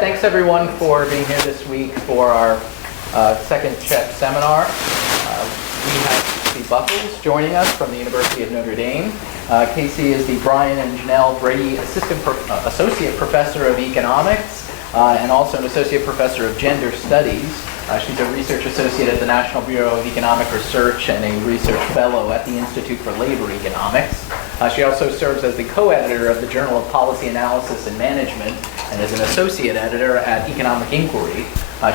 Thanks everyone for being here this week for our second CHEP seminar. We have Kasey Buckles joining us from the University of Notre Dame. Kasey is the Brian and Janelle Brady Associate Professor of Economics and also an Associate Professor of Gender Studies. She's a Research Associate at the National Bureau of Economic Research and a Research Fellow at the Institute for Labor Economics. She also serves as the co-editor of the Journal of Policy Analysis and Management and is an associate editor at Economic Inquiry.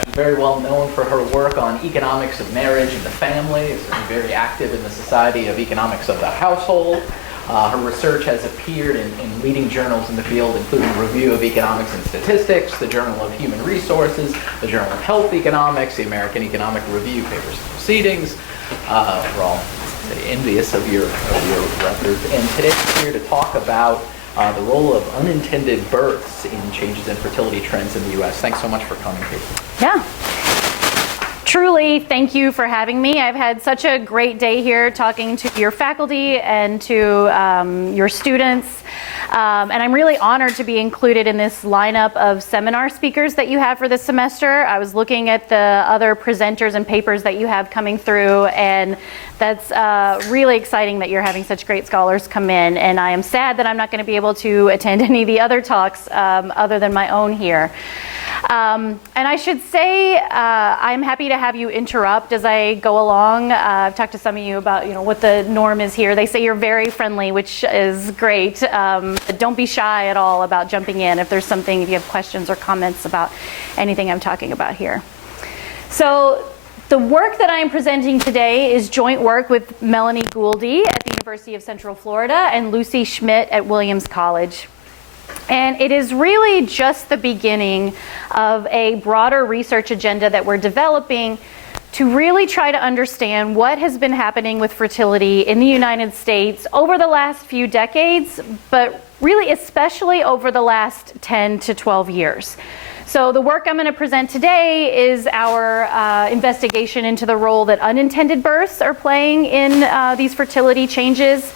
She's very well known for her work on economics of marriage and the family. She's very active in the Society of Economics of the Household. Her research has appeared in leading journals in the field, including Review of Economics and Statistics, the Journal of Human Resources, the Journal of Health Economics, the American Economic Review, Papers and Proceedings. We're all envious of your records. And today we're here to talk about the role of unintended births in changes in fertility trends in the U.S. Thanks so much for coming, Kasey. Yeah. Truly, thank you for having me. I've had such a great day here talking to your faculty and to your students. And I'm really honored to be included in this lineup of seminar speakers that you have for this semester. I was looking at the other presenters and papers that you have coming through, and that's really exciting that you're having such great scholars come in. And I am sad that I'm not going to be able to attend any of the other talks other than my own here. And I should say I'm happy to have you interrupt as I go along. I've talked to some of you about what the norm is here. They say you're very friendly, which is great. Don't be shy at all about jumping in if there's something, if you have questions or comments about anything I'm talking about here. So the work that I am presenting today is joint work with Melanie Gouldy at the University of Central Florida and Lucy Schmidt at Williams College. And it is really just the beginning of a broader research agenda that we're developing to really try to understand what has been happening with fertility in the United States over the last few decades, but really especially over the last 10 to 12 years. So the work I'm going to present today is our investigation into the role that unintended births are playing in these fertility changes.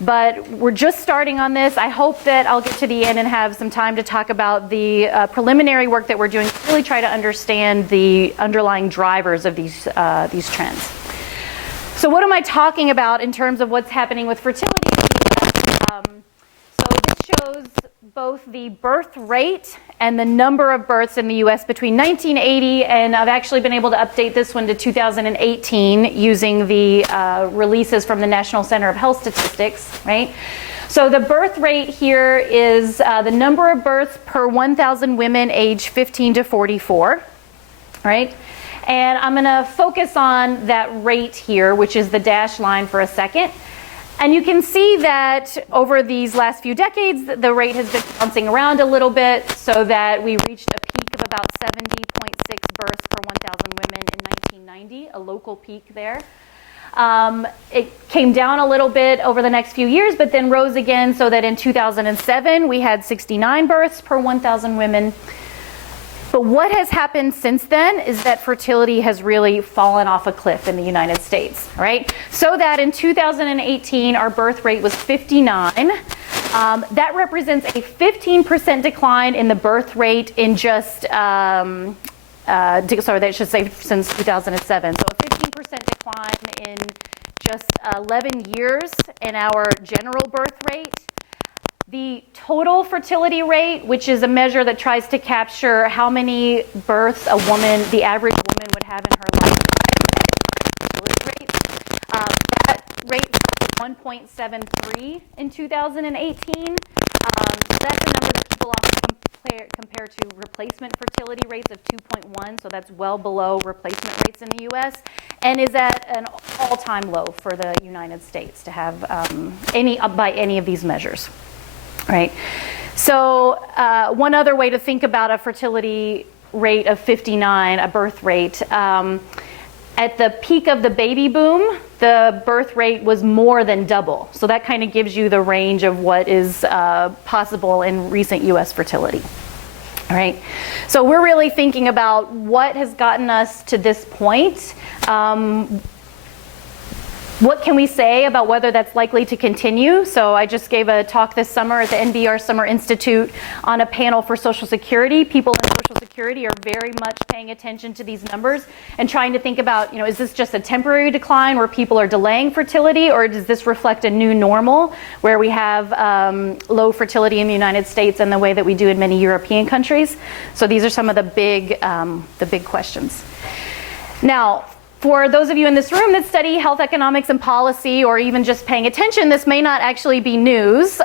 But we're just starting on this. I hope that I'll get to the end and have some time to talk about the preliminary work that we're doing to really try to understand the underlying drivers of these trends. So what am I talking about in terms of what's happening with fertility in the US? So this shows both the birth rate and the number of births in the U.S. between 1980, and I've actually been able to update this one to 2018 using the releases from the National Center of Health Statistics, right? So the birth rate here is the number of births per 1,000 women aged 15 to 44, right? And I'm going to focus on that rate here, which is the dashed line, for a second. And you can see that over these last few decades, the rate has been bouncing around a little bit, so that we reached a peak of about 70.6 births per 1,000 women in 1990, a local peak there. It came down a little bit over the next few years, but then rose again, so that in 2007, we had 69 births per 1,000 women. But what has happened since then is that fertility has really fallen off a cliff in the United States, right? So that in 2018, our birth rate was 59. That represents a 15% decline in the birth rate in just, sorry, that should say since 2007. So a 15% decline in just 11 years in our general birth rate. The total fertility rate, which is a measure that tries to capture how many births a woman, the average woman, would have in her lifetime, fertility rate, that rate fell to 1.73 in 2018. So that's a number that people often compare to replacement fertility rates of 2.1, so that's well below replacement rates in the U.S., and is at an all-time low for the United States to have by any of these measures. Right. So one other way to think about a fertility rate of 59, a birth rate, at the peak of the baby boom, the birth rate was more than double. So that kind of gives you the range of what is possible in recent U.S. fertility. All right. So we're really thinking about what has gotten us to this point. What can we say about whether that's likely to continue? So I just gave a talk this summer at the NBR Summer Institute on a panel for Social Security. People in Social Security are very much paying attention to these numbers and trying to think about, is this just a temporary decline where people are delaying fertility, or does this reflect a new normal where we have low fertility in the United States and the way that we do in many European countries? So these are some of the big questions. Now, for those of you in this room that study health economics and policy, or even just paying attention, this may not actually be news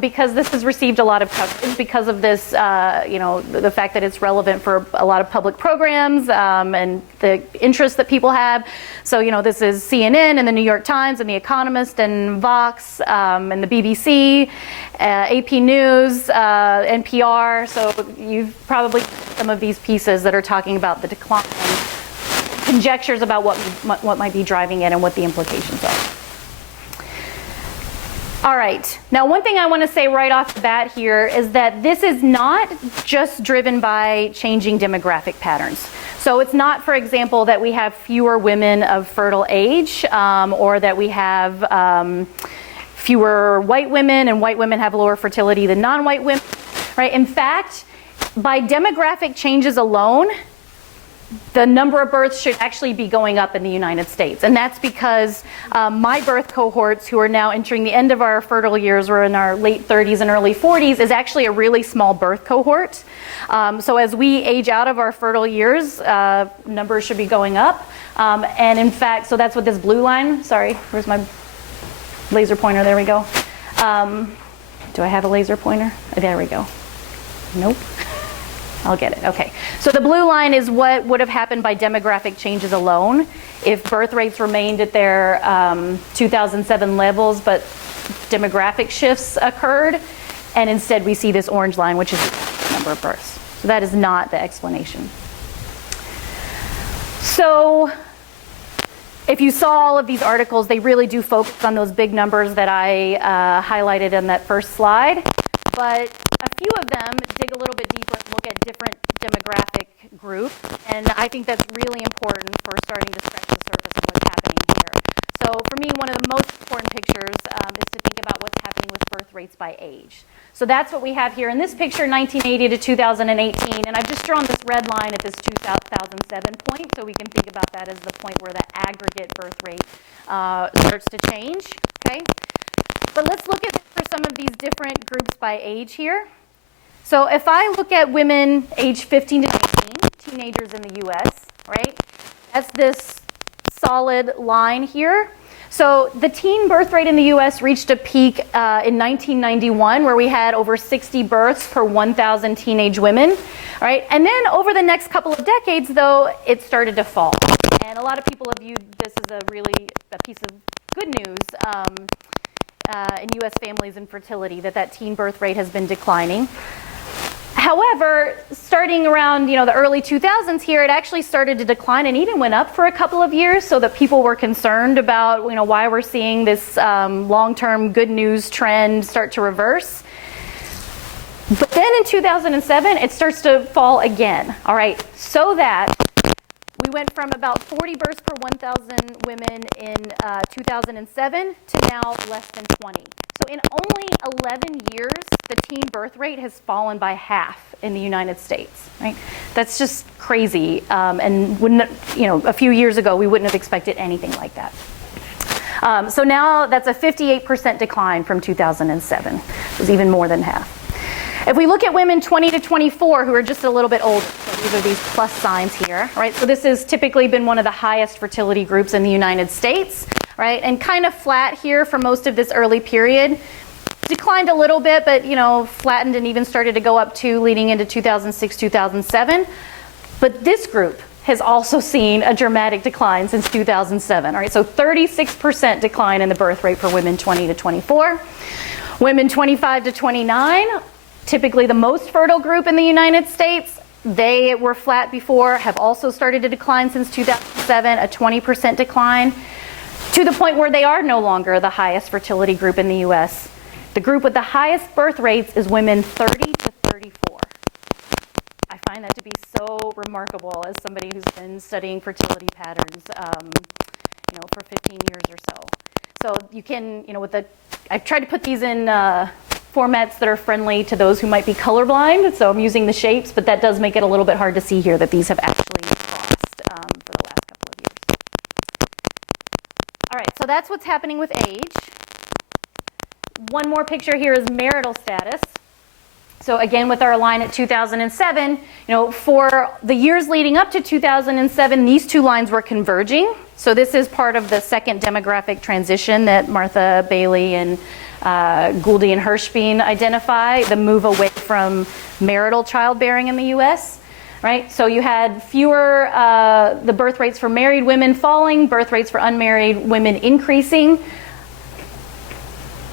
because this has received a lot of coverage because of this, the fact that it's relevant for a lot of public programs and the interest that people have. So, this is CNN and the New York Times and The Economist and Vox and the BBC, AP News, NPR. So you've probably seen some of these pieces that are talking about the decline, conjectures about what might be driving it and what the implications are. All right, now one thing I want to say right off the bat here is that this is not just driven by changing demographic patterns. So it's not, for example, that we have fewer women of fertile age or that we have fewer white women and white women have lower fertility than non-white women, right? In fact, by demographic changes alone, the number of births should actually be going up in the United States. And that's because my birth cohorts, who are now entering the end of our fertile years, we're in our late 30s and early 40s, is actually a really small birth cohort. So as we age out of our fertile years, numbers should be going up. And in fact, so that's what this blue line, sorry, where's my laser pointer? There we go. Do I have a laser pointer? There we go. Nope. I'll get it. Okay. So the blue line is what would have happened by demographic changes alone if birth rates remained at their 2007 levels, but demographic shifts occurred, and instead we see this orange line, which is the number of births. So that is not the explanation. So if you saw all of these articles, they really do focus on those big numbers that I highlighted in that first slide, but a few of them dig a little bit deeper and look at different demographic groups, and I think that's really important for starting to scratch the surface of what's happening here. So for me, one of the most important pictures is to think about what's happening with birth rates by age. So that's what we have here in this picture, 1980 to 2018, and I've just drawn this red line at this 2007 point, so we can think about that as the point where the aggregate birth rate starts to change, okay? But let's look at for some of these different groups by age here. So if I look at women age 15 to 19, teenagers in the US, right? That's this solid line here. So the teen birth rate in the US reached a peak in 1991 where we had over 60 births per 1,000 teenage women, right? And then over the next couple of decades, though, it started to fall. And a lot of people have viewed this as a piece of good news in U.S. families and fertility, that teen birth rate has been declining. However, starting around the early 2000s here, it actually started to decline and even went up for a couple of years, so that people were concerned about why we're seeing this long-term good news trend start to reverse. But then in 2007, it starts to fall again. All right, so that we went from about 40 births per 1,000 women in 2007 to now less than 20. So in only 11 years, the teen birth rate has fallen by half in the United States, right? That's just crazy. And wouldn't, a few years ago, we wouldn't have expected anything like that. So now that's a 58% decline from 2007. It was even more than half. If we look at women 20 to 24 who are just a little bit older, so these are these plus signs here, right? So this has typically been one of the highest fertility groups in the United States, right? And kind of flat here for most of this early period. Declined a little bit, but flattened and even started to go up too, leading into 2006, 2007. But this group has also seen a dramatic decline since 2007, all right? So 36% decline in the birth rate for women 20 to 24. Women 25 to 29, typically the most fertile group in the United States, they were flat before, have also started to decline since 2007, a 20% decline, to the point where they are no longer the highest fertility group in the U.S. The group with the highest birth rates is women 30 to 34. I find that to be so remarkable as somebody who's been studying fertility patterns, for 15 years or so. So you can, I've tried to put these in formats that are friendly to those who might be colorblind. So I'm using the shapes, but that does make it a little bit hard to see here that these have actually crossed for the last couple of years. All right, so that's what's happening with age. One more picture here is marital status. So again, with our line at 2007, for the years leading up to 2007, these two lines were converging. So this is part of the second demographic transition that Martha Bailey and Gouldy and Hirschbein identify, the move away from marital childbearing in the U.S., right? So you had fewer, the birth rates for married women falling, birth rates for unmarried women increasing.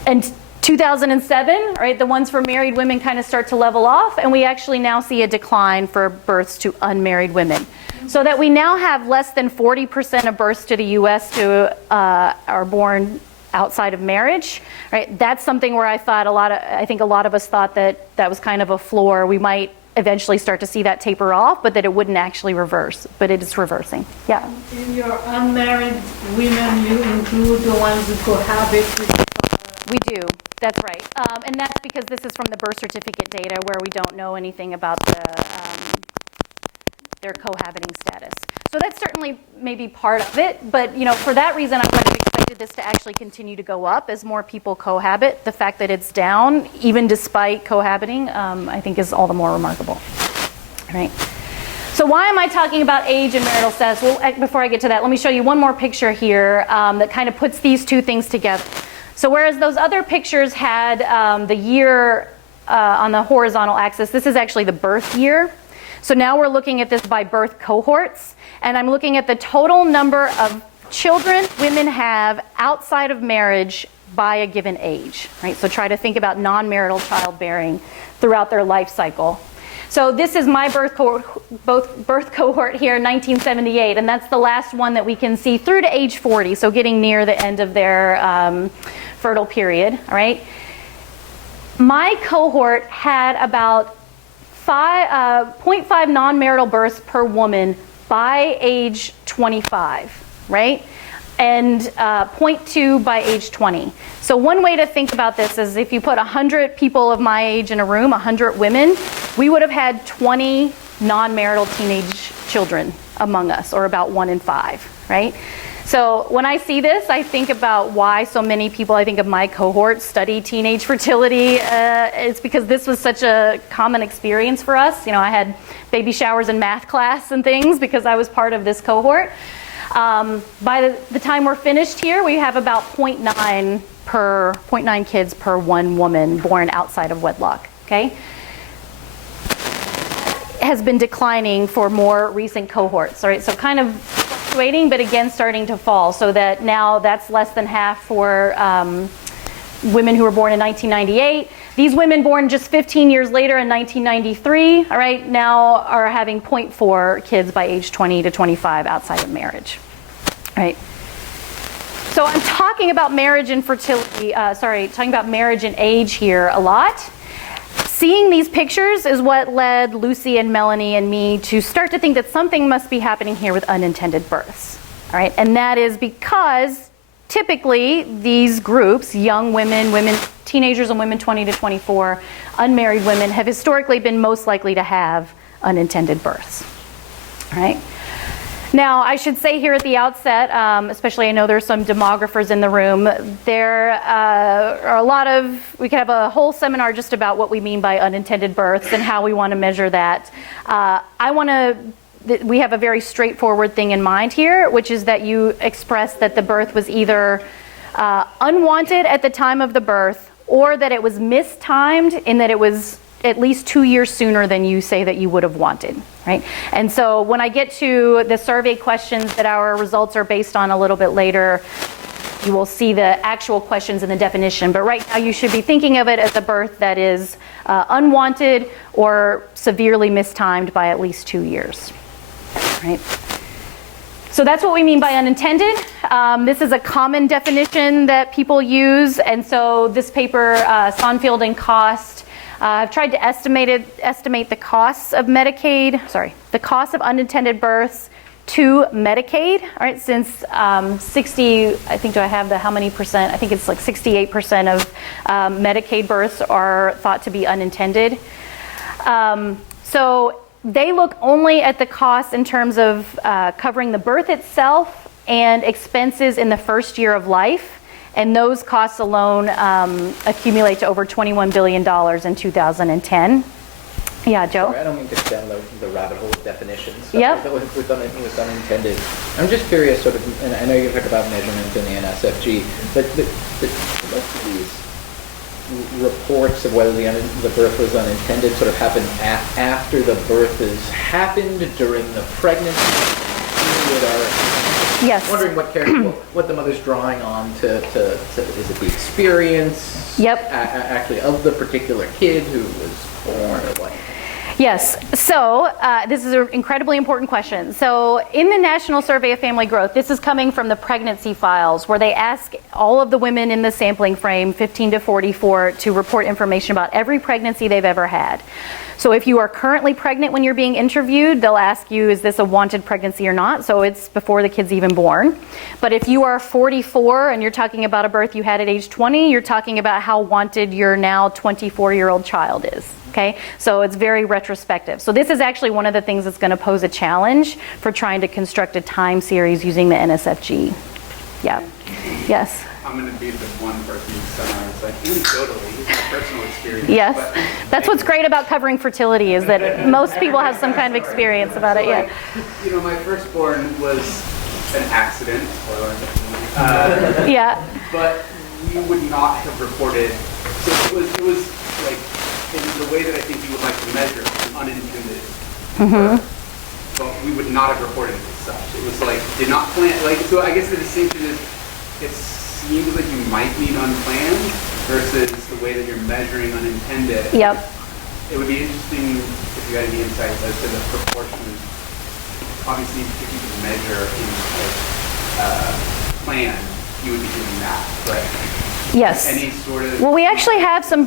And 2007, right, the ones for married women kind of start to level off, and we actually now see a decline for births to unmarried women. So that we now have less than 40% of births to the U.S. are born outside of marriage, right? That's something where I think a lot of us thought that that was kind of a floor. We might eventually start to see that taper off, but that it wouldn't actually reverse, but it is reversing. Yeah. In your unmarried women, you include the ones who cohabit with We do. That's right. And that's because this is from the birth certificate data where we don't know anything about their cohabiting status. So that's certainly maybe part of it, but for that reason, I'm kind of expected this to actually continue to go up as more people cohabit. The fact that it's down, even despite cohabiting, I think is all the more remarkable. All right. So why am I talking about age and marital status? Well, before I get to that, let me show you one more picture here that kind of puts these two things together. So whereas those other pictures had the year on the horizontal axis, this is actually the birth year. So now we're looking at this by birth cohorts, and I'm looking at the total number of children women have outside of marriage by a given age, right? So try to think about non-marital childbearing throughout their life cycle. So this is my birth cohort here, 1978, and that's the last one that we can see through to age 40, so getting near the end of their fertile period, all right? My cohort had about 0.5 non-marital births per woman by age 25, right? And 0.2 by age 20. So one way to think about this is if you put 100 people of my age in a room, 100 women, we would have had 20 non-marital teenage children among us, or about 1 in 5, right? So when I see this, I think about why so many people, I think of my cohort, study teenage fertility. It's because this was such a common experience for us. I had baby showers in math class and things because I was part of this cohort. By the time we're finished here, we have about 0.9 kids per one woman born outside of wedlock, okay? It has been declining for more recent cohorts, all right? So kind of fluctuating, but again starting to fall, so that now that's less than half for women who were born in 1998. These women born just 15 years later in 1993, all right, now are having 0.4 kids by age 20 to 25 outside of marriage, right? So I'm talking about marriage and fertility, talking about marriage and age here a lot. Seeing these pictures is what led Lucy and Melanie and me to start to think that something must be happening here with unintended births, all right? And that is because typically these groups, young women, teenagers and women 20 to 24, unmarried women, have historically been most likely to have unintended births, all right? Now, I should say here at the outset, especially I know there's some demographers in the room, there are a lot of, we could have a whole seminar just about what we mean by unintended births and how we want to measure that. We have a very straightforward thing in mind here, which is that you express that the birth was either unwanted at the time of the birth, or that it was mistimed in that it was at least 2 years sooner than you say that you would have wanted, right? And so when I get to the survey questions that our results are based on a little bit later, you will see the actual questions and the definition. But right now you should be thinking of it as a birth that is unwanted or severely mistimed by at least 2 years, right? So that's what we mean by unintended. This is a common definition that people use. And so this paper, Sonfield and Cost, I've tried to estimate the costs of the cost of unintended births to Medicaid, all right, since 60, I think, do I have how many percent? I think it's like 68% of Medicaid births are thought to be unintended. So they look only at the cost in terms of covering the birth itself and expenses in the first year of life, and those costs alone accumulate to over $21 billion in 2010. Yeah, Joe? Sorry, I don't mean to extend the rabbit hole of definitions. Yep. With unintended. I'm just curious, sort of, and I know you talked about measurement in the NSFG, but most of these reports of whether the birth was unintended sort of happen after the birth has happened, during the pregnancy period. Yes. I'm wondering what the mother's drawing on to is it the experience? Yep. Actually of the particular kid who was born or what? Yes. So this is an incredibly important question. So in the National Survey of Family Growth, this is coming from the pregnancy files, where they ask all of the women in the sampling frame, 15 to 44, to report information about every pregnancy they've ever had. So if you are currently pregnant when you're being interviewed, they'll ask you, is this a wanted pregnancy or not? So it's before the kid's even born. But if you are 44 and you're talking about a birth you had at age 20, you're talking about how wanted your now 24-year-old child is. Okay, so it's very retrospective. So this is actually one of the things that's going to pose a challenge for trying to construct a time series using the NSFG. Yeah. Yes. I'm going to be the one person who summarizes, like, anecdotally, it's my personal experience. Yes. That's what's great about covering fertility, is that most people have some kind of experience about it. Yeah. You know, my firstborn was an accident. Yeah. But we would not have reported. So it was like, in the way that I think you would like to measure an unintended birth, but we would not have reported it as such. It was like, did not plan, like, so I guess the distinction is, it seems like you might mean unplanned versus the way that you're measuring unintended. Yep. It would be interesting if you had any insights as to the proportion. Obviously, if you could measure in plan, you would be doing that, but yes. any sort of... Well, we actually have some...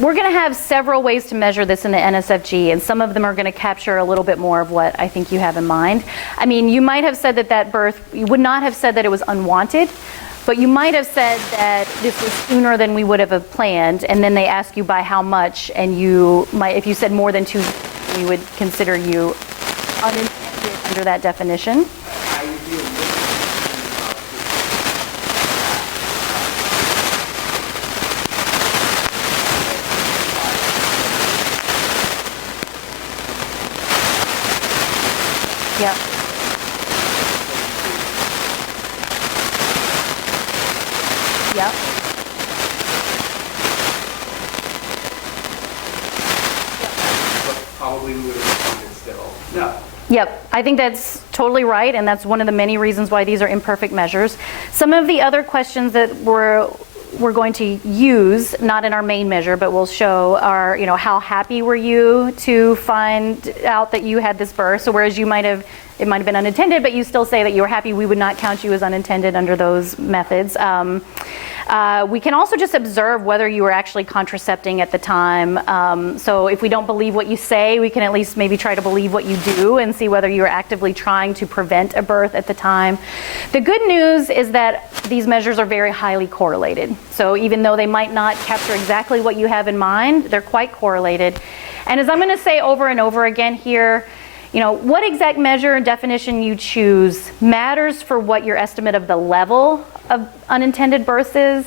We're going to have several ways to measure this in the NSFG, and some of them are going to capture a little bit more of what I think you have in mind. I mean, you might have said that birth, you would not have said that it was unwanted, but you might have said that this was sooner than we would have planned, and then they ask you by how much, and you might, if you said more than 2, we would consider you unintended under that definition. I would be a little Yep. Yep. probably we would have responded still. No. Yep, I think that's totally right, and that's one of the many reasons why these are imperfect measures. Some of the other questions that we're going to use, not in our main measure, but we'll show are, you know, how happy were you to find out that you had this birth? So whereas it might have been unintended, but you still say that you were happy, we would not count you as unintended under those methods. We can also just observe whether you were actually contracepting at the time. So if we don't believe what you say, we can at least maybe try to believe what you do and see whether you were actively trying to prevent a birth at the time. The good news is that these measures are very highly correlated. So even though they might not capture exactly what you have in mind, they're quite correlated. And as I'm going to say over and over again here, you know, what exact measure and definition you choose matters for what your estimate of the level of unintended births is,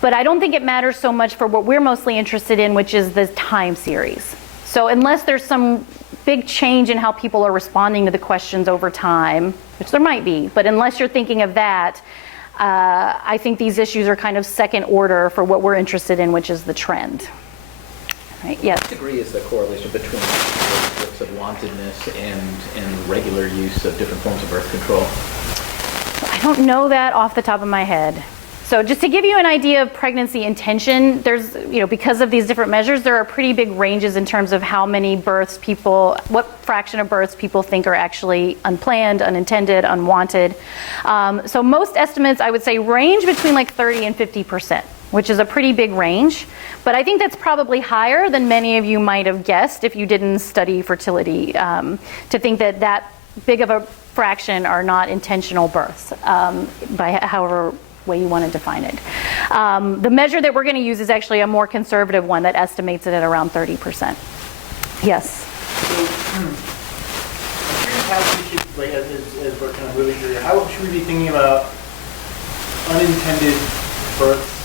but I don't think it matters so much for what we're mostly interested in, which is the time series. So unless there's some big change in how people are responding to the questions over time, which there might be, but unless you're thinking of that, I think these issues are kind of second order for what we're interested in, which is the trend. Right? Yes? To what degree is the correlation between risks of wantedness and regular use of different forms of birth control? I don't know that off the top of my head. So just to give you an idea of pregnancy intention, there's, you know, because of these different measures, there are pretty big ranges in terms of how many births what fraction of births people think are actually unplanned, unintended, unwanted. So most estimates, I would say, range between like 30 and 50%, which is a pretty big range. But I think that's probably higher than many of you might have guessed if you didn't study fertility, to think that big of a fraction are not intentional births, by however way you want to define it. The measure that we're going to use is actually a more conservative one that estimates it at around 30%. Yes? So, I'm curious how we should, like, as we're kind of moving through here, how should we be thinking about unintended births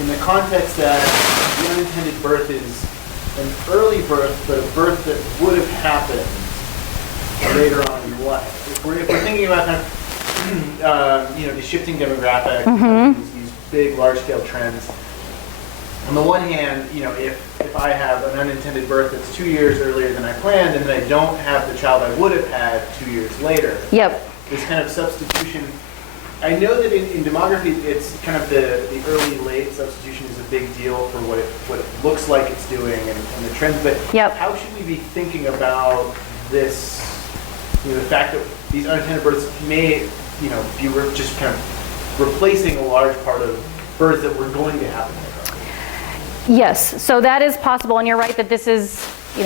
in the context that the unintended birth is an early birth, but a birth that would have happened later on in life? If we're thinking about kind of, the shifting demographics, these big, large-scale trends. On the one hand, if I have an unintended birth that's 2 years earlier than I planned, and then I don't have the child I would have had 2 years later. Yep. This kind of substitution. I know that in demography, it's kind of the early-late substitution is a big deal for what it looks like it's doing and the trends. But how should we be thinking about this? The fact that these unintended births may, be just kind of replacing a large part of births that were going to happen. Yes, so that is possible, and you're right that this is,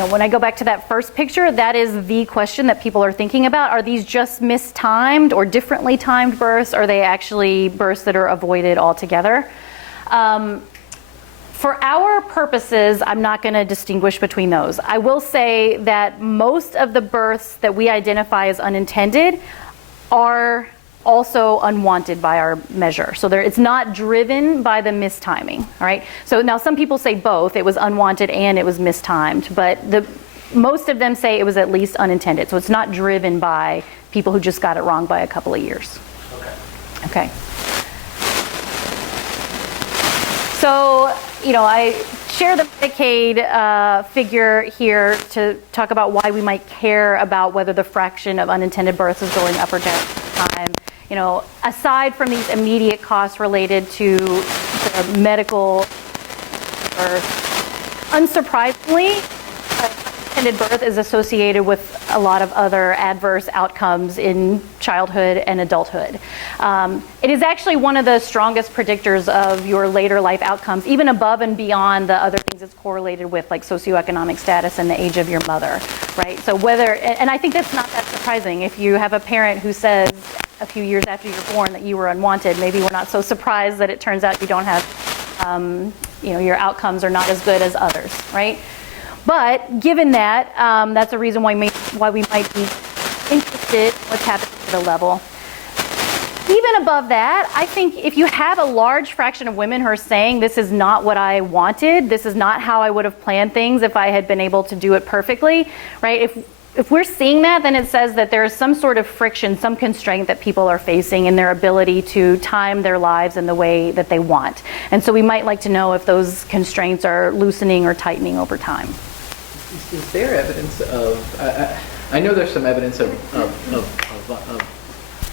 when I go back to that first picture, that is the question that people are thinking about. Are these just mistimed or differently timed births? Or are they actually births that are avoided altogether? For our purposes, I'm not going to distinguish between those. I will say that most of the births that we identify as unintended are also unwanted by our measure. So it's not driven by the mistiming, all right? So now some people say both, it was unwanted and it was mistimed, but most of them say it was at least unintended. So it's not driven by people who just got it wrong by a couple of years. Okay. So, I share the Medicaid figure here to talk about why we might care about whether the fraction of unintended births is going up or down over time. Aside from these immediate costs related to the medical birth, unsurprisingly, unintended birth is associated with a lot of other adverse outcomes in childhood and adulthood. It is actually one of the strongest predictors of your later life outcomes, even above and beyond the other things it's correlated with, like socioeconomic status and the age of your mother, right? So and I think that's not that surprising. If you have a parent who says a few years after you're born that you were unwanted, maybe we're not so surprised that it turns out you don't have, your outcomes are not as good as others, right? But given that, that's a reason why we might be interested in what's happening at the level. Even above that, I think if you have a large fraction of women who are saying this is not what I wanted, this is not how I would have planned things if I had been able to do it perfectly, right? If we're seeing that, then it says that there is some sort of friction, some constraint that people are facing in their ability to time their lives in the way that they want. And so we might like to know if those constraints are loosening or tightening over time. Is there evidence of, I know there's some evidence of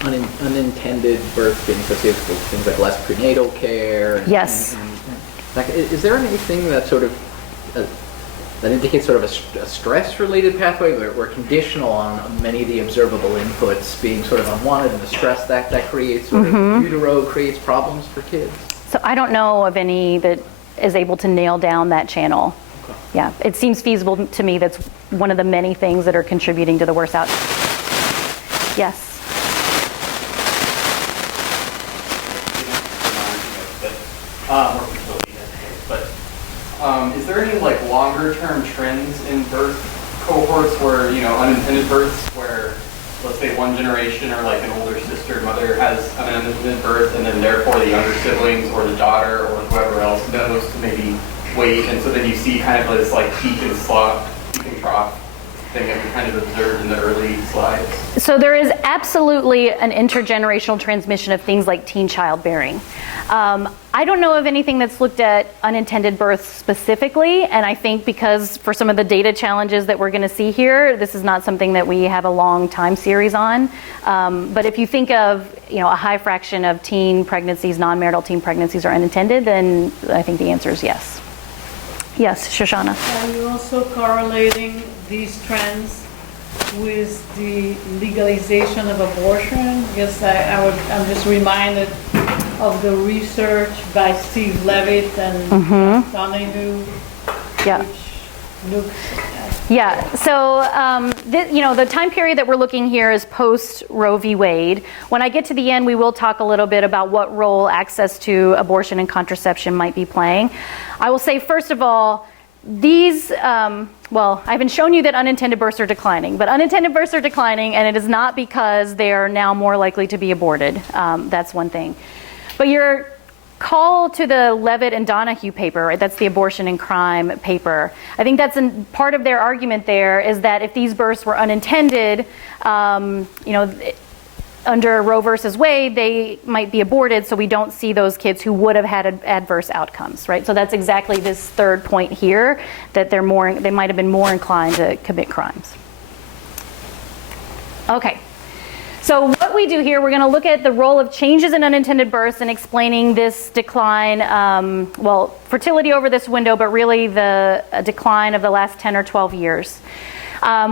unintended birth being associated with things like less prenatal care? Yes. Is there anything that sort of, that indicates sort of a stress-related pathway or conditional on many of the observable inputs being sort of unwanted, and the stress that creates sort of utero creates problems for kids? So I don't know of any that is able to nail down that channel. Okay. Yeah, it seems feasible to me that's one of the many things that are contributing to the worst outcome. Yes. More fertility, but is there any like longer term trends in birth cohorts where, unintended births where, let's say, one generation or like an older sister mother has an unintended birth, and then therefore the younger siblings or the daughter or whoever else knows to maybe wait, and so then you see kind of this like peak and trough thing that we kind of observed in the early slides? So there is absolutely an intergenerational transmission of things like teen childbearing. I don't know of anything that's looked at unintended births specifically, and I think because for some of the data challenges that we're going to see here, this is not something that we have a long time series on. But if you think of, a high fraction of teen pregnancies, non-marital teen pregnancies are unintended, then I think the answer is yes. Yes, Shoshana. Are you also correlating these trends with the legalization of abortion? Because I'm just reminded of the research by Steve Levitt and Donahue, which looks at Yeah, so the time period that we're looking here is post Roe v. Wade. When I get to the end, we will talk a little bit about what role access to abortion and contraception might be playing. I will say, first of all, these, well, I haven't shown you that unintended births are declining, but unintended births are declining, and it is not because they are now more likely to be aborted. That's one thing. But your call to the Levitt and Donahue paper, right? That's the abortion and crime paper. I think that's part of their argument there is that if these births were unintended, under Roe versus Wade, they might be aborted, so we don't see those kids who would have had adverse outcomes, right? So that's exactly this third point here, that they might have been more inclined to commit crimes. Okay. So what we do here, we're going to look at the role of changes in unintended births and explaining this decline, well, fertility over this window, but really the decline of the last 10 or 12 years.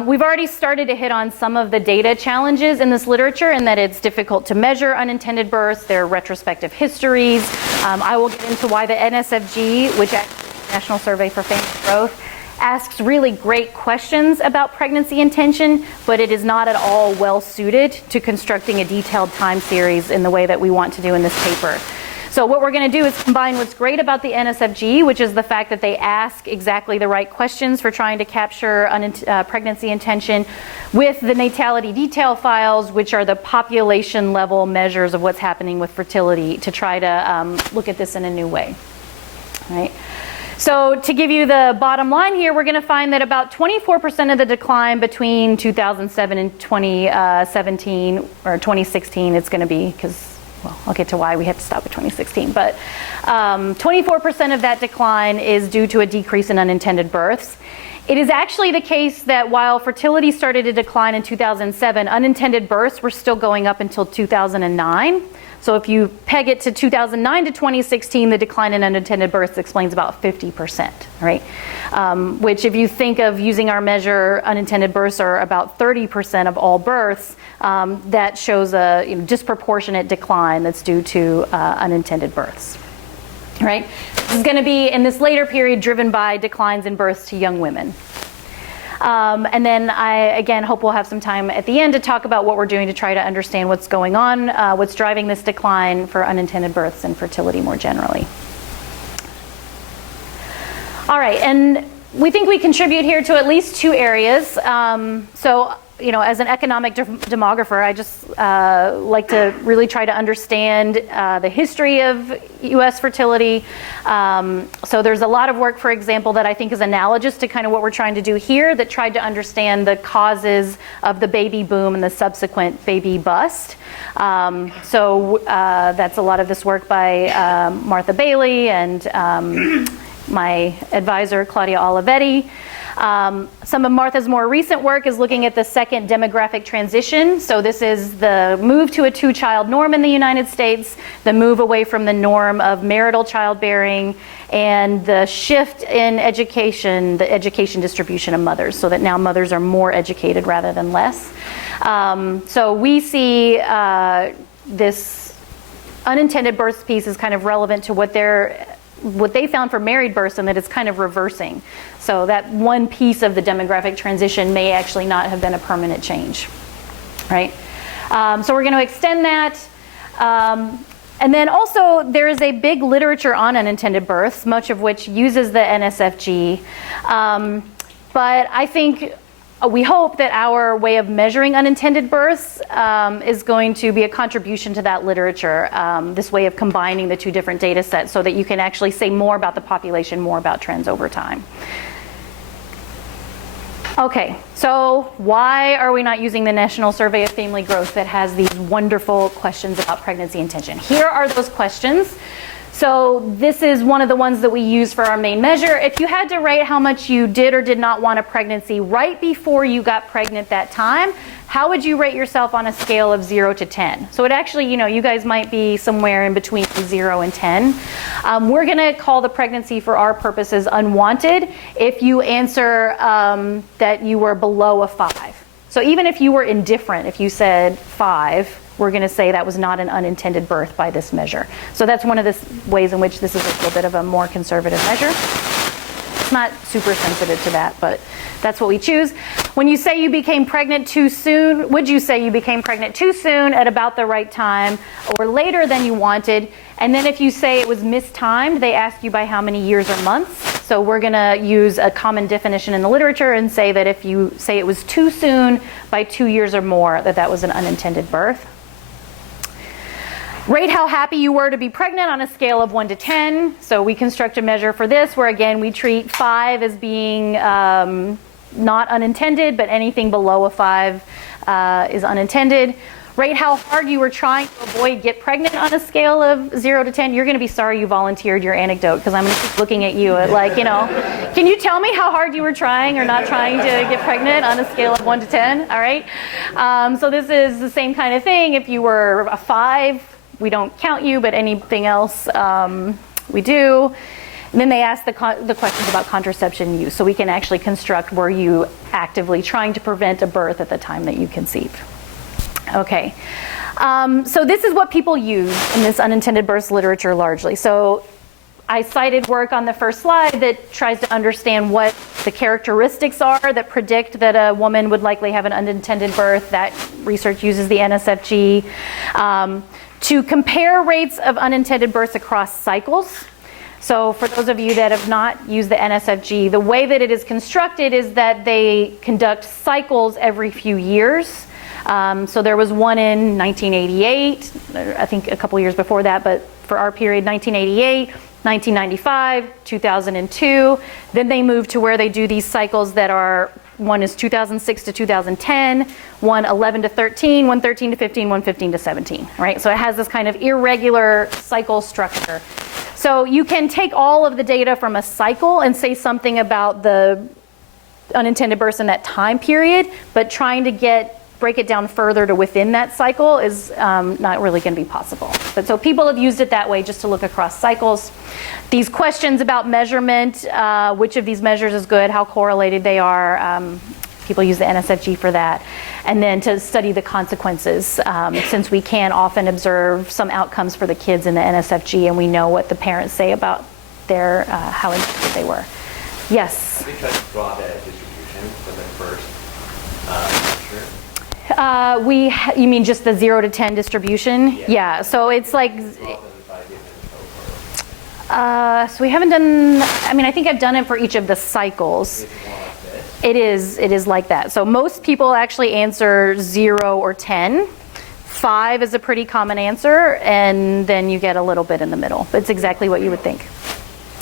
We've already started to hit on some of the data challenges in this literature, and that it's difficult to measure unintended births, their retrospective histories. I will get into why the NSFG, which is the National Survey for Family Growth, asks really great questions about pregnancy intention, but it is not at all well suited to constructing a detailed time series in the way that we want to do in this paper. So what we're going to do is combine what's great about the NSFG, which is the fact that they ask exactly the right questions for trying to capture pregnancy intention, with the natality detail files, which are the population level measures of what's happening with fertility, to try to look at this in a new way. All right. So to give you the bottom line here, we're going to find that about 24% of the decline between 2007 and 2017, or 2016 it's going to be, because, well, I'll get to why we have to stop at 2016, but 24% of that decline is due to a decrease in unintended births. It is actually the case that while fertility started to decline in 2007, unintended births were still going up until 2009. So if you peg it to 2009 to 2016, the decline in unintended births explains about 50%, right? Which, if you think of using our measure, unintended births are about 30% of all births, that shows a disproportionate decline that's due to unintended births, right? This is going to be, in this later period, driven by declines in births to young women. And then I, again, hope we'll have some time at the end to talk about what we're doing to try to understand what's going on, what's driving this decline for unintended births and fertility more generally. All right, and we think we contribute here to at least two areas. So, as an economic demographer, I just like to really try to understand the history of U.S. fertility. So there's a lot of work, for example, that I think is analogous to kind of what we're trying to do here, that tried to understand the causes of the baby boom and the subsequent baby bust. So that's a lot of this work by Martha Bailey and my advisor, Claudia Olivetti. Some of Martha's more recent work is looking at the second demographic transition. So this is the move to a two-child norm in the United States, the move away from the norm of marital childbearing, and the shift in education, the education distribution of mothers, so that now mothers are more educated rather than less. So we see this unintended births piece is kind of relevant to what they found for married births, and that it's kind of reversing. So that one piece of the demographic transition may actually not have been a permanent change, right? So we're going to extend that. And then also there is a big literature on unintended births, much of which uses the NSFG. But I think we hope that our way of measuring unintended births is going to be a contribution to that literature, this way of combining the two different data sets so that you can actually say more about the population, more about trends over time. Okay, so why are we not using the National Survey of Family Growth that has these wonderful questions about pregnancy intention? Here are those questions. So this is one of the ones that we use for our main measure. If you had to rate how much you did or did not want a pregnancy right before you got pregnant that time, how would you rate yourself on a scale of 0 to 10? So it actually, you guys might be somewhere in between 0 and 10. We're going to call the pregnancy for our purposes unwanted if you answer that you were below a 5. So even if you were indifferent, if you said 5, we're going to say that was not an unintended birth by this measure. So that's one of the ways in which this is a little bit of a more conservative measure. It's not super sensitive to that, but that's what we choose. When you say you became pregnant too soon, would you say you became pregnant too soon at about the right time or later than you wanted? And then if you say it was mistimed, they ask you by how many years or months. So we're going to use a common definition in the literature and say that if you say it was too soon by 2 years or more, that was an unintended birth. Rate how happy you were to be pregnant on a scale of 1 to 10. So we construct a measure for this where, again, we treat 5 as being not unintended, but anything below a 5 is unintended. Rate how hard you were trying to avoid get pregnant on a scale of 0 to 10. You're going to be sorry you volunteered your anecdote because I'm going to keep looking at you at like, can you tell me how hard you were trying or not trying to get pregnant on a scale of 1 to 10? All right. So this is the same kind of thing. If you were a 5, we don't count you, but anything else we do. And then they ask the questions about contraception use, so we can actually construct, were you actively trying to prevent a birth at the time that you conceived? Okay, so this is what people use in this unintended births literature largely. So I cited work on the first slide that tries to understand what the characteristics are that predict that a woman would likely have an unintended birth. That research uses the NSFG. To compare rates of unintended births across cycles. So for those of you that have not used the NSFG, the way that it is constructed is that they conduct cycles every few years. So there was one in 1988, I think a couple years before that, but for our period, 1988, 1995, 2002. Then they moved to where they do these cycles that are, one is 2006 to 2010, one 11 to 13, one 13 to 15, one 15 to 17, right? So it has this kind of irregular cycle structure. So you can take all of the data from a cycle and say something about the unintended births in that time period, but trying to break it down further to within that cycle is not really going to be possible. But so people have used it that way just to look across cycles. These questions about measurement, which of these measures is good, how correlated they are, people use the NSFG for that. And then to study the consequences, since we can often observe some outcomes for the kids in the NSFG and we know what the parents say about their, how impacted they were. Yes? Have you tried to draw the distribution for the first measure? You mean just the 0 to 10 distribution? Yeah. So it's like, so we haven't done, I think I've done it for each of the cycles. It is like that. So most people actually answer 0 or 10. 5 is a pretty common answer, and then you get a little bit in the middle. It's exactly what you would think.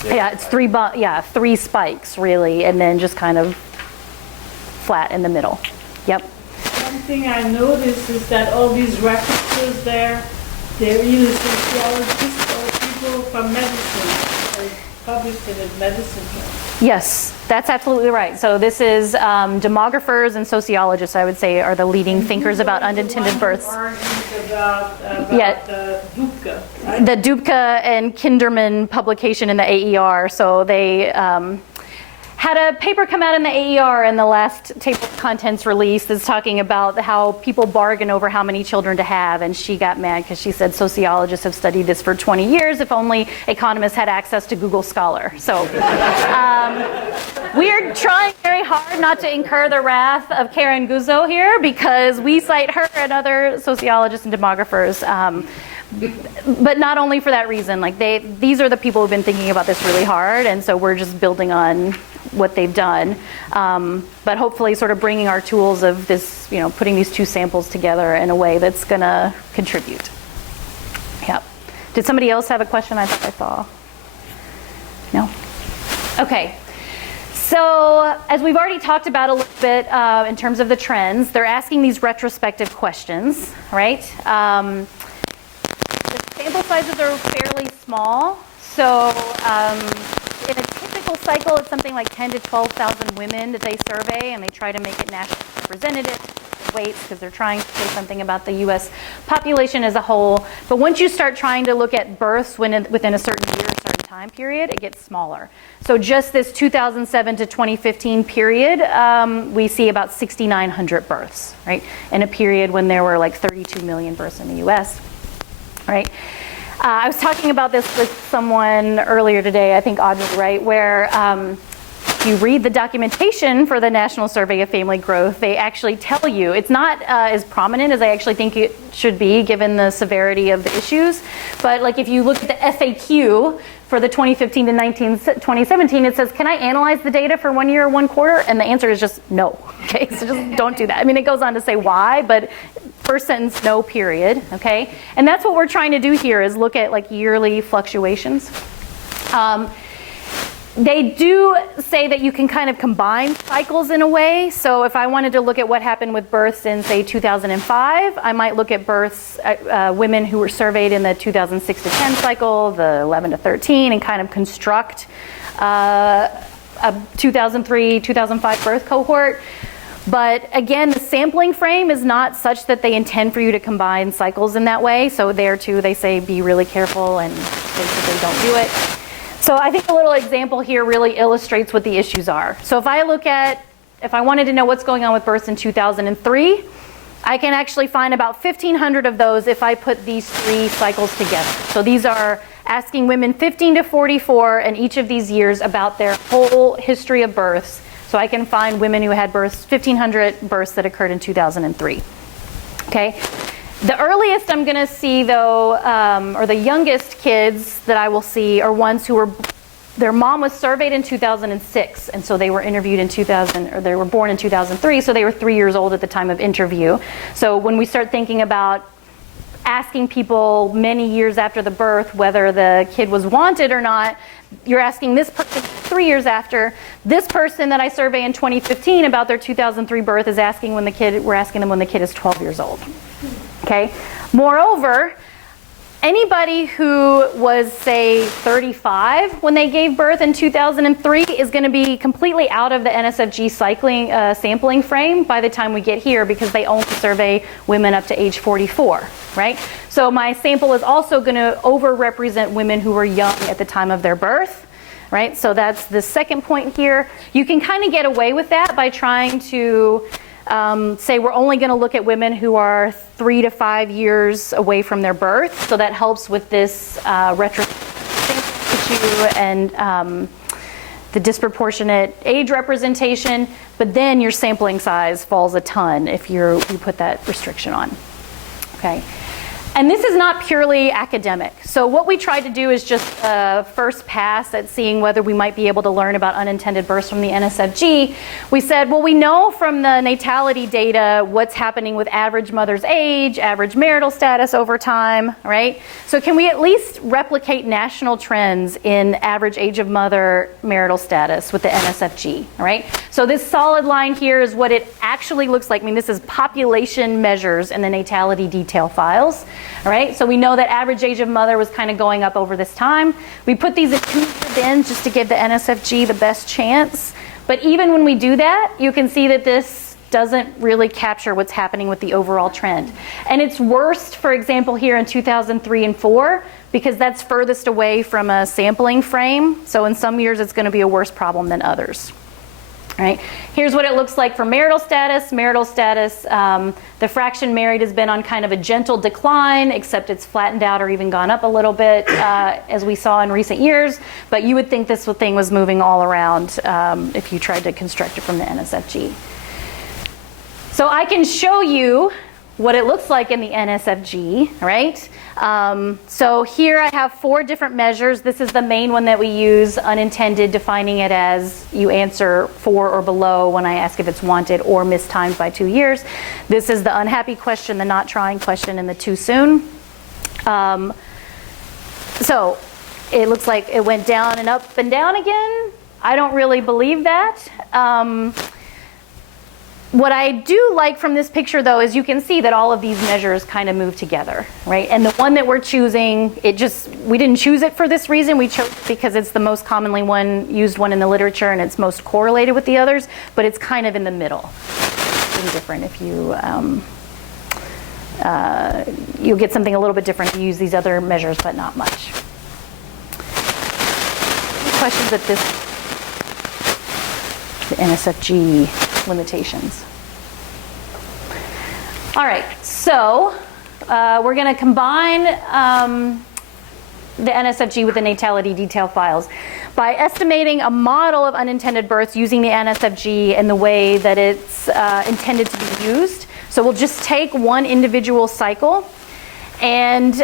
Yeah, it's 3 spikes really, and then just kind of flat in the middle. Yep. One thing I noticed is that all these references there, they're either sociologists or people from medicine, or published in a medicine journal. Yes, that's absolutely right. So this is demographers and sociologists, I would say, are the leading thinkers about unintended births. About the Dubka, right? The Dubka and Kinderman publication in the AER. So they had a paper come out in the AER in the last table of contents release that's talking about how people bargain over how many children to have, and she got mad because she said sociologists have studied this for 20 years, if only economists had access to Google Scholar. So we are trying very hard not to incur the wrath of Karen Guzzo here, because we cite her and other sociologists and demographers. But not only for that reason, like these are the people who've been thinking about this really hard, and so we're just building on what they've done, but hopefully sort of bringing our tools of this, putting these two samples together in a way that's going to contribute. Yep. Did somebody else have a question? I thought I saw. No? Okay. So as we've already talked about a little bit in terms of the trends, they're asking these retrospective questions, right? The sample sizes are fairly small. So in a typical cycle, it's something like 10 to 12,000 women that they survey, and they try to make it nationally representative weights because they're trying to say something about the U.S. population as a whole. But once you start trying to look at births within a certain year, a certain time period, it gets smaller. So just this 2007 to 2015 period, we see about 6,900 births, right? In a period when there were like 32 million births in the U.S., right? I was talking about this with someone earlier today, I think Audrey, right, where you read the documentation for the National Survey of Family Growth, they actually tell you, it's not as prominent as I actually think it should be given the severity of the issues, but like if you look at the FAQ for the 2015 to 2017, it says, can I analyze the data for 1 year or 1 quarter? And the answer is just no, okay? So just don't do that. I mean, it goes on to say why, but first sentence, no, period, okay? And that's what we're trying to do here is look at like yearly fluctuations. They do say that you can kind of combine cycles in a way. So if I wanted to look at what happened with births in, say, 2005, I might look at births, women who were surveyed in the 2006 to 10 cycle, the 11 to 13, and kind of construct a 2003, 2005 birth cohort. But again, the sampling frame is not such that they intend for you to combine cycles in that way. So there too, they say be really careful and basically don't do it. So I think a little example here really illustrates what the issues are. So if I wanted to know what's going on with births in 2003, I can actually find about 1,500 of those if I put these 3 cycles together. So these are asking women 15 to 44 in each of these years about their whole history of births. So I can find women who had births, 1,500 births that occurred in 2003. Okay. The earliest I'm going to see, though, or the youngest kids that I will see are ones who were, their mom was surveyed in 2006, and so they were interviewed in 2000, or they were born in 2003, so they were 3 years old at the time of interview. So when we start thinking about asking people many years after the birth whether the kid was wanted or not, you're asking this person 3 years after. This person that I survey in 2015 about their 2003 birth is asking when the kid, we're asking them when the kid is 12 years old. Okay. Moreover, anybody who was, say, 35 when they gave birth in 2003 is going to be completely out of the NSFG sampling frame by the time we get here because they only survey women up to age 44, right? So my sample is also going to overrepresent women who were young at the time of their birth, right? So that's the second point here. You can kind of get away with that by trying to say we're only going to look at women who are 3 to 5 years away from their birth. So that helps with this retrospective issue and the disproportionate age representation. But then your sampling size falls a ton if you put that restriction on. Okay. And this is not purely academic. So what we tried to do is just a first pass at seeing whether we might be able to learn about unintended births from the NSFG. We said, well, we know from the natality data what's happening with average mother's age, average marital status over time, right? So can we at least replicate national trends in average age of mother, marital status with the NSFG, right? So this solid line here is what it actually looks like. I mean, this is population measures in the natality detail files. All right, so we know that average age of mother was kind of going up over this time. We put these in 2 bins just to give the NSFG the best chance. But even when we do that, you can see that this doesn't really capture what's happening with the overall trend. And it's worst, for example, here in 2003 and 4, because that's furthest away from a sampling frame. So in some years, it's going to be a worse problem than others. Right. Here's what it looks like for marital status. Marital status, the fraction married has been on kind of a gentle decline, except it's flattened out or even gone up a little bit, as we saw in recent years. But you would think this thing was moving all around if you tried to construct it from the NSFG. So I can show you what it looks like in the NSFG, right? So here I have 4 different measures. This is the main one that we use, unintended, defining it as you answer 4 or below when I ask if it's wanted or mistimed by 2 years. This is the unhappy question, the not trying question, and the too soon. So it looks like it went down and up and down again. I don't really believe that. What I do like from this picture, though, is you can see that all of these measures kind of move together, right? And the one that we're choosing, we didn't choose it for this reason. We chose it because it's the most commonly used one in the literature and it's most correlated with the others, but it's kind of in the middle. It's different if you, you'll get something a little bit different if you use these other measures, but not much. Any questions at this, the NSFG limitations? All right, so we're going to combine the NSFG with the natality detail files. by estimating a model of unintended births using the NSFG and the way that it's intended to be used. So we'll just take one individual cycle and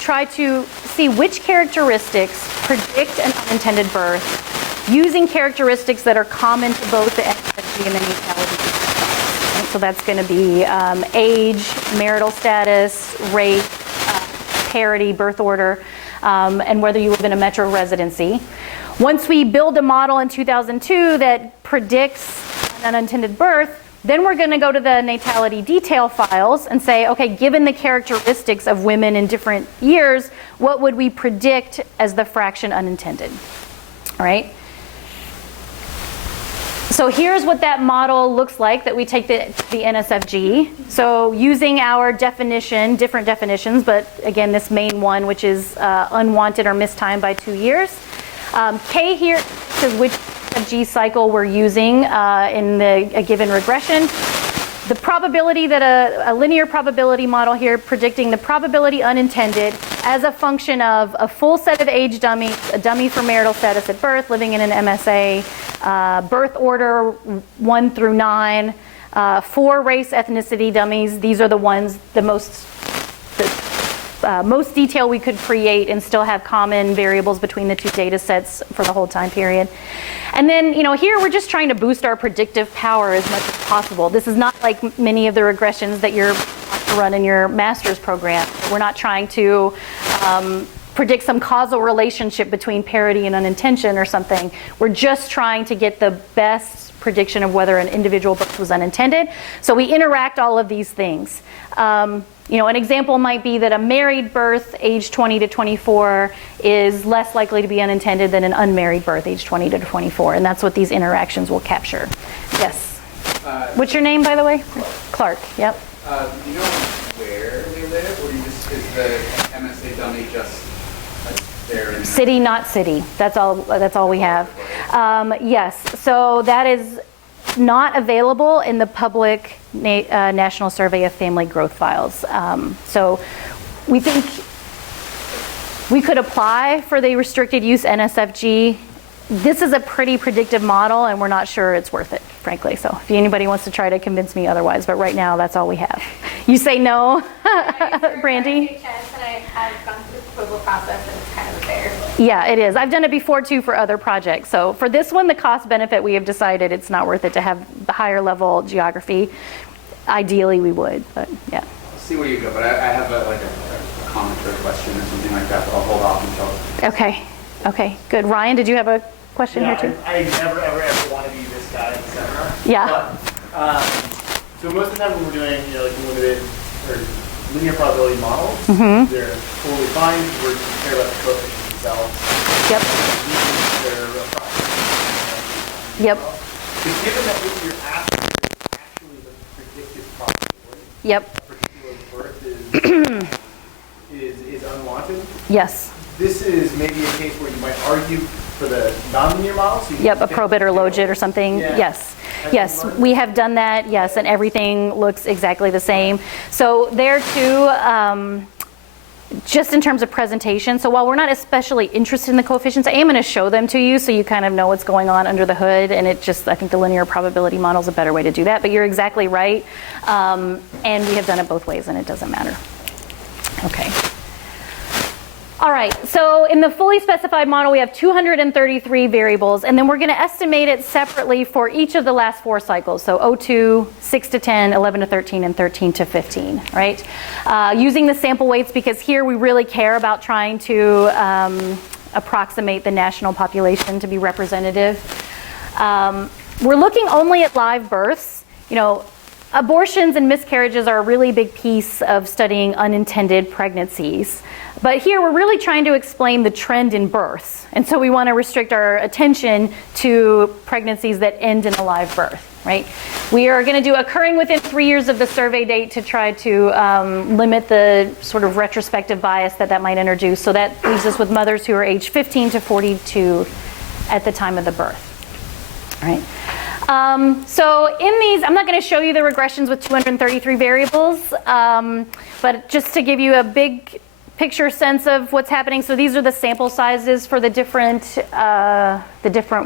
try to see which characteristics predict an unintended birth using characteristics that are common to both the NSFG and the natality. And so that's going to be age, marital status, rate, parity, birth order, and whether you live in a metro residency. Once we build a model in 2002 that predicts an unintended birth, then we're going to go to the natality detail files and say, okay, given the characteristics of women in different years, what would we predict as the fraction unintended? All right. So here's what that model looks like that we take the NSFG. So using our definition, different definitions, but again, this main one, which is unwanted or mistimed by 2 years. K here is which G cycle we're using in a given regression. The probability that a linear probability model here predicting the probability unintended as a function of a full set of age dummies, a dummy for marital status at birth, living in an MSA, birth order 1 through 9, 4 race ethnicity dummies. These are the ones the most detail we could create and still have common variables between the two data sets for the whole time period. And then, here we're just trying to boost our predictive power as much as possible. This is not like many of the regressions that you're to run in your master's program. We're not trying to predict some causal relationship between parity and unintended or something. We're just trying to get the best prediction of whether an individual birth was unintended. So we interact all of these things. An example might be that a married birth, age 20 to 24, is less likely to be unintended than an unmarried birth, age 20 to 24, and that's what these interactions will capture. Yes. What's your name, by the way? Clark. Yep. Do you know where they live, or is the MSA dummy just there in city, not city? That's all we have. Yes. So that is not available in the public National Survey of Family Growth Files. So we think we could apply for the restricted use NSFG. This is a pretty predictive model, and we're not sure it's worth it, frankly. So if anybody wants to try to convince me otherwise, but right now that's all we have. You say no, Brandy? And I've gone through the approval process, and it's kind of there. Yeah, it is. I've done it before too for other projects. So for this one, the cost benefit, we have decided it's not worth it to have the higher level geography. Ideally, we would, but yeah. I'll see where you go, but I have a comment or a question or something like that, but I'll hold off until. Okay, good. Ryan, did you have a question here too? I never, ever want to be this guy in the seminar. Yeah. But, so most of the time when we're doing, like limited or linear probability models, they're totally fine. We're care about the coefficients themselves. Yep. They're approximate. Yep. But given that what you're asking is actually the predicted probability, Yep. a particular birth is unwanted. Yes. This is maybe a case where you might argue for the nonlinear model. So Yep, a probit or logit or something. Yeah. Yes, we have done that. Yes, and everything looks exactly the same. So there too, just in terms of presentation, so while we're not especially interested in the coefficients, I am going to show them to you so you kind of know what's going on under the hood, and I think the linear probability model is a better way to do that, but you're exactly right, and we have done it both ways, and it doesn't matter. Okay. All right, so in the fully specified model, we have 233 variables, and then we're going to estimate it separately for each of the last 4 cycles. So 02, 6 to 10, 11 to 13, and 13 to 15, right? Using the sample weights, because here we really care about trying to approximate the national population to be representative. We're looking only at live births. Abortions and miscarriages are a really big piece of studying unintended pregnancies. But here we're really trying to explain the trend in births. And so we want to restrict our attention to pregnancies that end in a live birth, right? We are going to do occurring within 3 years of the survey date to try to limit the sort of retrospective bias that might introduce. So that leaves us with mothers who are age 15 to 42 at the time of the birth, all right? So in these, I'm not going to show you the regressions with 233 variables, but just to give you a big picture sense of what's happening. So these are the sample sizes for the different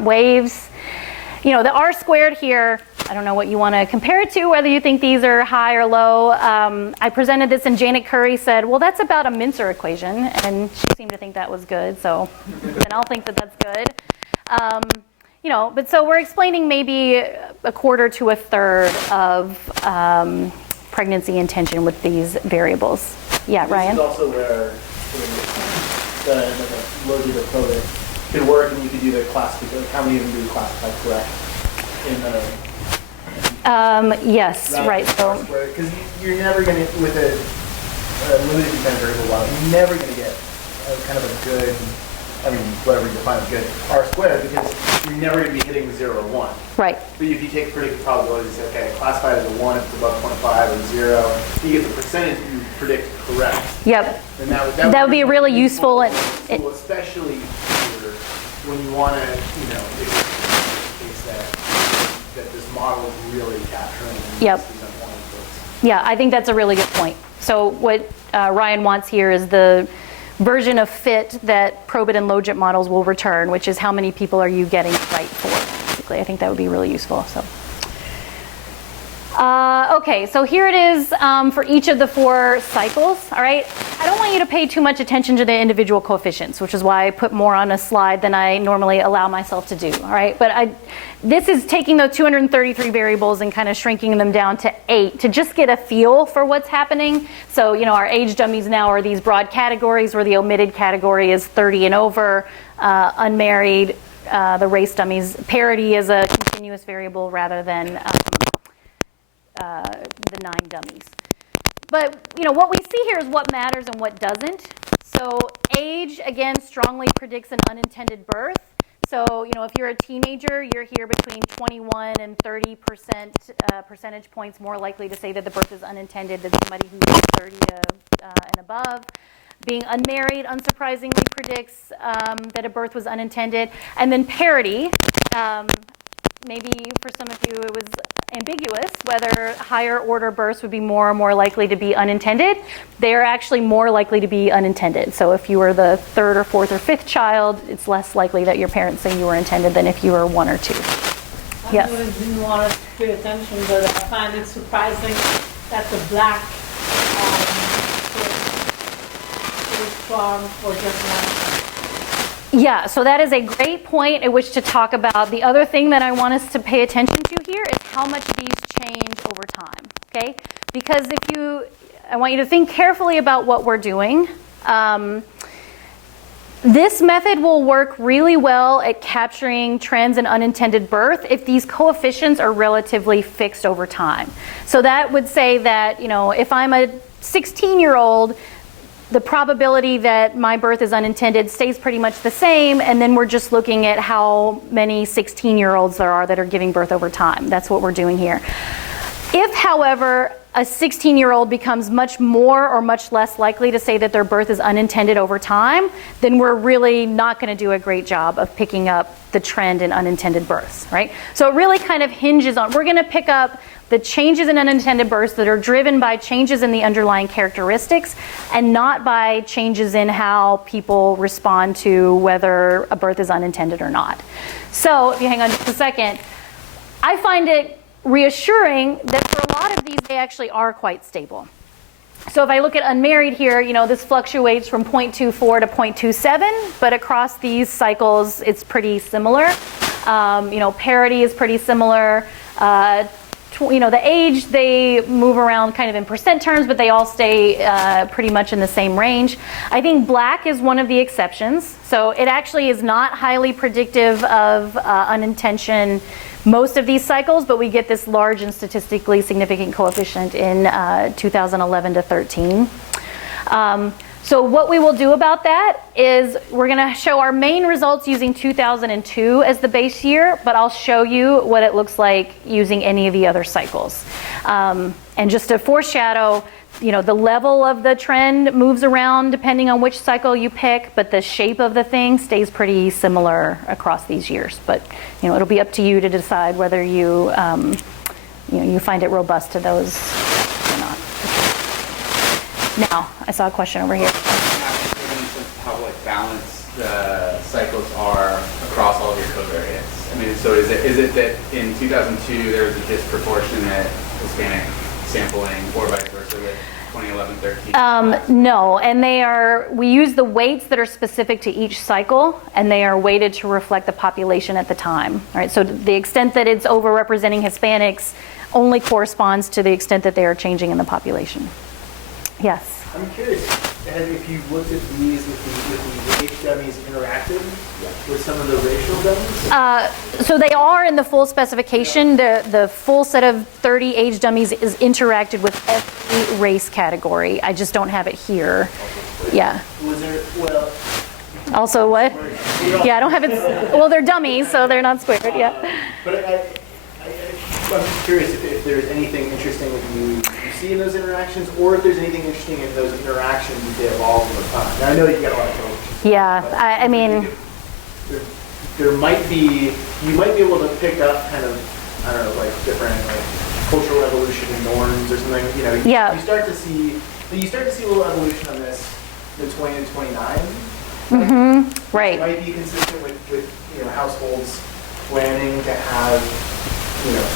waves. You know, the R squared here, I don't know what you want to compare it to, whether you think these are high or low. I presented this and Janet Curry said, well, that's about a Mincer equation, and she seemed to think that was good, so then I'll think that that's good. You know, but so we're explaining maybe a quarter to a third of pregnancy intention with these variables. Yeah, Ryan? This is also where the logic of probit could work, and you could do the classification, how many of them do you classify correct in the yes, right. So because you're never going to, with a limited dependent variable model, you're never going to get kind of a good, I mean, whatever you define as good, R squared, because you're never going to be hitting 0 or 1. right. But if you take predicted probabilities, say, okay, classify it as a 1 if it's above 0.5 or 0, you get the percentage you predict correct. Yep. And That would be really useful. Especially when you want to, you know, case that this model is really capturing. Yep. Yeah, I think that's a really good point. So what Ryan wants here is the version of fit that probit and logit models will return, which is how many people are you getting it right for, basically. I think that would be really useful. So. Okay, so here it is for each of the 4 cycles, all right? I don't want you to pay too much attention to the individual coefficients, which is why I put more on a slide than I normally allow myself to do, all right? But this is taking the 233 variables and kind of shrinking them down to 8 to just get a feel for what's happening. So, you know, our age dummies now are these broad categories where the omitted category is 30 and over, unmarried, the race dummies. Parity is a continuous variable rather than the 9 dummies. But, you know, what we see here is what matters and what doesn't. So age, again, strongly predicts an unintended birth. So, you know, if you're a teenager, you're here between 21 and 30% percentage points more likely to say that the birth is unintended than somebody who's 30 and above. Being unmarried, unsurprisingly, predicts that a birth was unintended. And then parity, maybe for some of you it was ambiguous whether higher order births would be more or more likely to be unintended. They are actually more likely to be unintended. So if you were the 3rd or 4th or 5th child, it's less likely that your parents say you were intended than if you were 1 or 2. Yes? I really didn't want to pay attention, but I find it surprising that the black is strong for just one. Yeah, so that is a great point at which to talk about. The other thing that I want us to pay attention to here is how much these change over time, okay? Because I want you to think carefully about what we're doing. This method will work really well at capturing trends in unintended birth if these coefficients are relatively fixed over time. So that would say that, you know, if I'm a 16-year-old, the probability that my birth is unintended stays pretty much the same, and then we're just looking at how many 16-year-olds there are that are giving birth over time. That's what we're doing here. If, however, a 16-year-old becomes much more or much less likely to say that their birth is unintended over time, then we're really not going to do a great job of picking up the trend in unintended births, right? So it really kind of hinges on, we're going to pick up the changes in unintended births that are driven by changes in the underlying characteristics and not by changes in how people respond to whether a birth is unintended or not. So if you hang on just a second, I find it reassuring that for a lot of these, they actually are quite stable. So if I look at unmarried here, you know, this fluctuates from 0.24 to 0.27, but across these cycles, it's pretty similar. You know, parity is pretty similar. You know, the age, they move around kind of in percent terms, but they all stay pretty much in the same range. I think black is one of the exceptions. So it actually is not highly predictive of unintention most of these cycles, but we get this large and statistically significant coefficient in 2011 to 13. So what we will do about that is we're going to show our main results using 2002 as the base year, but I'll show you what it looks like using any of the other cycles. And just to foreshadow, you know, the level of the trend moves around depending on which cycle you pick, but the shape of the thing stays pretty similar across these years. But, you know, it'll be up to you to decide whether you, you know, you find it robust to those or not. Now, I saw a question over here. balanced the cycles are across all of your covariates? I mean, so is it that in 2002 there was a disproportionate Hispanic sampling, or vice versa with 2011-13? No, and we use the weights that are specific to each cycle, and they are weighted to reflect the population at the time. All right, so the extent that it's overrepresenting Hispanics only corresponds to the extent that they are changing in the population. Yes? I'm curious, if you've looked at these with the age dummies interacted with some of the racial dummies? So they are in the full specification. The full set of 30 age dummies is interacted with every race category. I just don't have it here. Yeah. Was there, well... Also what? Yeah, I don't have it. Well, they're dummies, so they're not squared, yeah. But I'm just curious if there's anything interesting that you see in those interactions, or if there's anything interesting in those interactions as they evolve over time. Now, I know you got a lot of coach. Yeah, I mean... There might be, you might be able to pick up kind of, I don't know, like different like cultural evolution and norms or something. You know, you start to see a little evolution on this in 20 and 29. Mm-hmm. Right. It might be consistent with households planning to have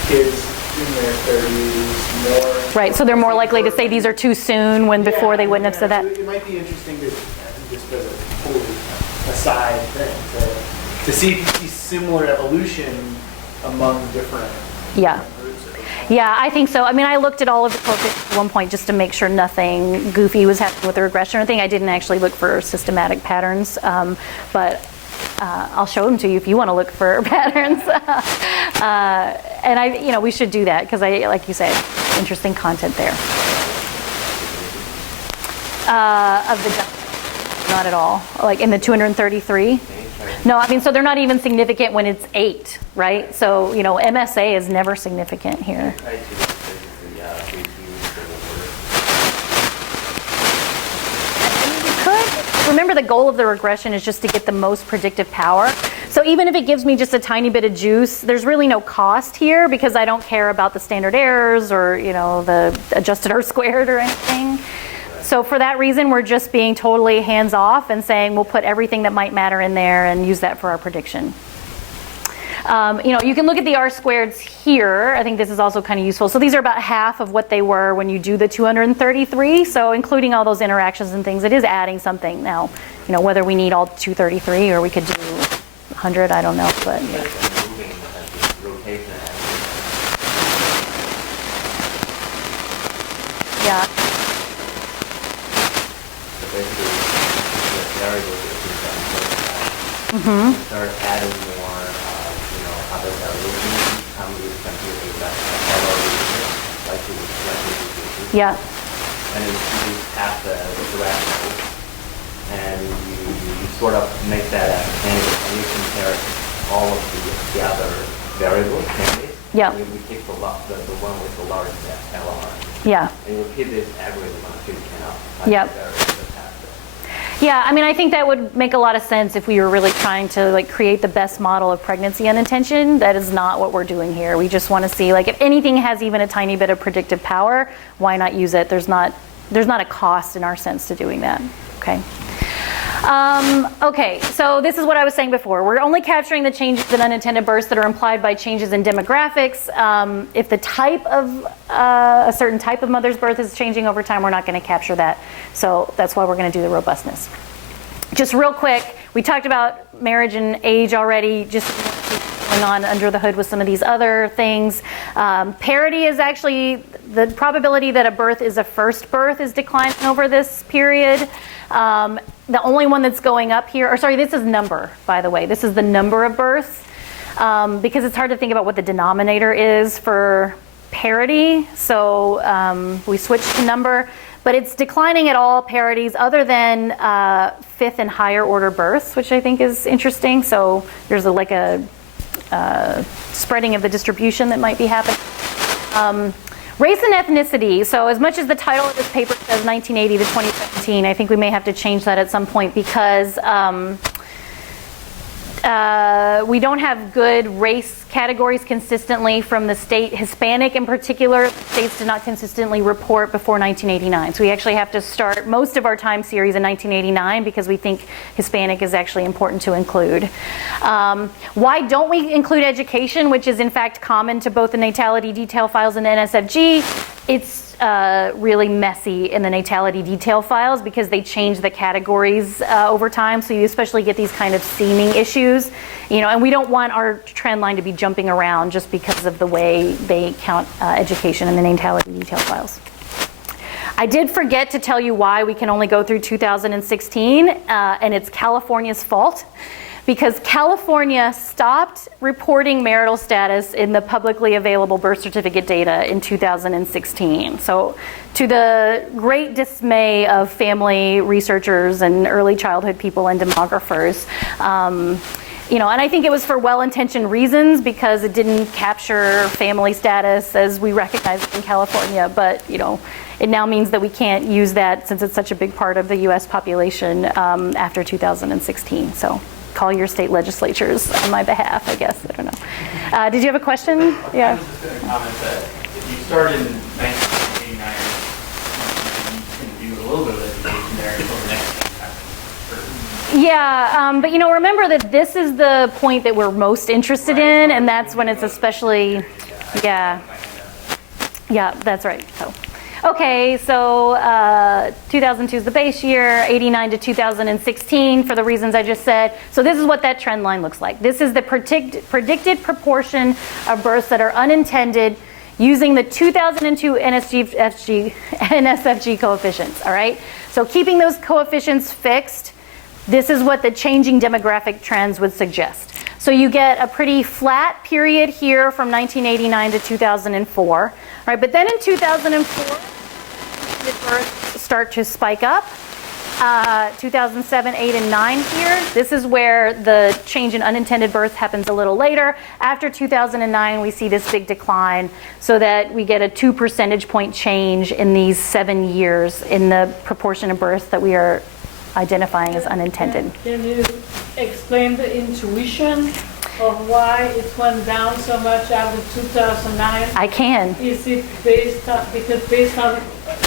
kids in their 30s more. Right. So they're more likely to say these are too soon when before they wouldn't have said that. So it might be interesting to just as a totally aside thing to see similar evolution among different groups. Yeah, I think so. I mean, I looked at all of the coefficients at one point just to make sure nothing goofy was happening with the regression or anything. I didn't actually look for systematic patterns, but I'll show them to you if you want to look for patterns. And we should do that because like you said, interesting content there. Of the not at all. Like in the 233. No, I mean, so they're not even significant when it's 8, right? So, MSA is never significant here. Remember, the goal of the regression is just to get the most predictive power. So even if it gives me just a tiny bit of juice, there's really no cost here because I don't care about the standard errors or, the adjusted R-squared or anything. So for that reason, we're just being totally hands-off and saying we'll put everything that might matter in there and use that for our prediction. You can look at the R-squareds here. I think this is also kind of useful. So these are about half of what they were when you do the 233. So including all those interactions and things, it is adding something. Now, whether we need all 233 or we could do 100, I don't know. But yeah. Yeah. Mm-hmm. Start adding more, other variations, come with computing that like we Yeah. And then you have the rational, and you sort of make that as a candidate, and you compare all of the other variables, candidates. Yeah. And we pick the one with the largest LR. Yeah. And you repeat this algorithm until you cannot. Yep. Yeah, I mean, I think that would make a lot of sense if we were really trying to create the best model of pregnancy unintention. That is not what we're doing here. We just want to see if anything has even a tiny bit of predictive power, why not use it? There's not a cost in our sense to doing that. Okay. Okay, so this is what I was saying before. We're only capturing the changes in unintended births that are implied by changes in demographics. If the type of a certain type of mother's birth is changing over time, we're not going to capture that. So that's why we're going to do the robustness. Just real quick, we talked about marriage and age already. Just going on under the hood with some of these other things. Parity is actually the probability that a birth is a first birth is declining over this period. The only one that's going up here, this is number, by the way. This is the number of births, because it's hard to think about what the denominator is for parity. So we switched to number, but it's declining at all parities other than 5th and higher order births, which I think is interesting. So there's a spreading of the distribution that might be happening. Race and ethnicity. So as much as the title of this paper says 1980 to 2017, I think we may have to change that at some point because we don't have good race categories consistently from the state. Hispanic in particular, states did not consistently report before 1989. So we actually have to start most of our time series in 1989 because we think Hispanic is actually important to include. Why don't we include education, which is in fact common to both the natality detail files and the NSFG? It's really messy in the natality detail files because they change the categories over time, so you especially get these kind of seaming issues, and we don't want our trend line to be jumping around just because of the way they count education in the natality detail files. I did forget to tell you why we can only go through 2016, and it's California's fault. Because California stopped reporting marital status in the publicly available birth certificate data in 2016. So to the great dismay of family researchers and early childhood people and demographers, and I think it was for well-intentioned reasons because it didn't capture family status as we recognize it in California, but it now means that we can't use that since it's such a big part of the US population after 2016. So call your state legislatures on my behalf, I guess. I don't know. Did you have a question? Yeah. I was just going to comment that if you started in 1989, you can do a little bit of education there until the next thing happens. Yeah, but remember that this is the point that we're most interested in, and that's when it's especially, yeah, that's right. So. Okay, so 2002 is the base year, 89 to 2016 for the reasons I just said. So this is what that trend line looks like. This is the predicted proportion of births that are unintended using the 2002 NSFG coefficients, all right? So keeping those coefficients fixed, this is what the changing demographic trends would suggest. So you get a pretty flat period here from 1989 to 2004. All right, but then in 2004, the births start to spike up. 2007, 8, and 9 here. This is where the change in unintended birth happens a little later. After 2009, we see this big decline so that we get a 2 percentage point change in these 7 years in the proportion of births that we are identifying as unintended. Can you explain the intuition of why it went down so much after 2009? I can. Is it based on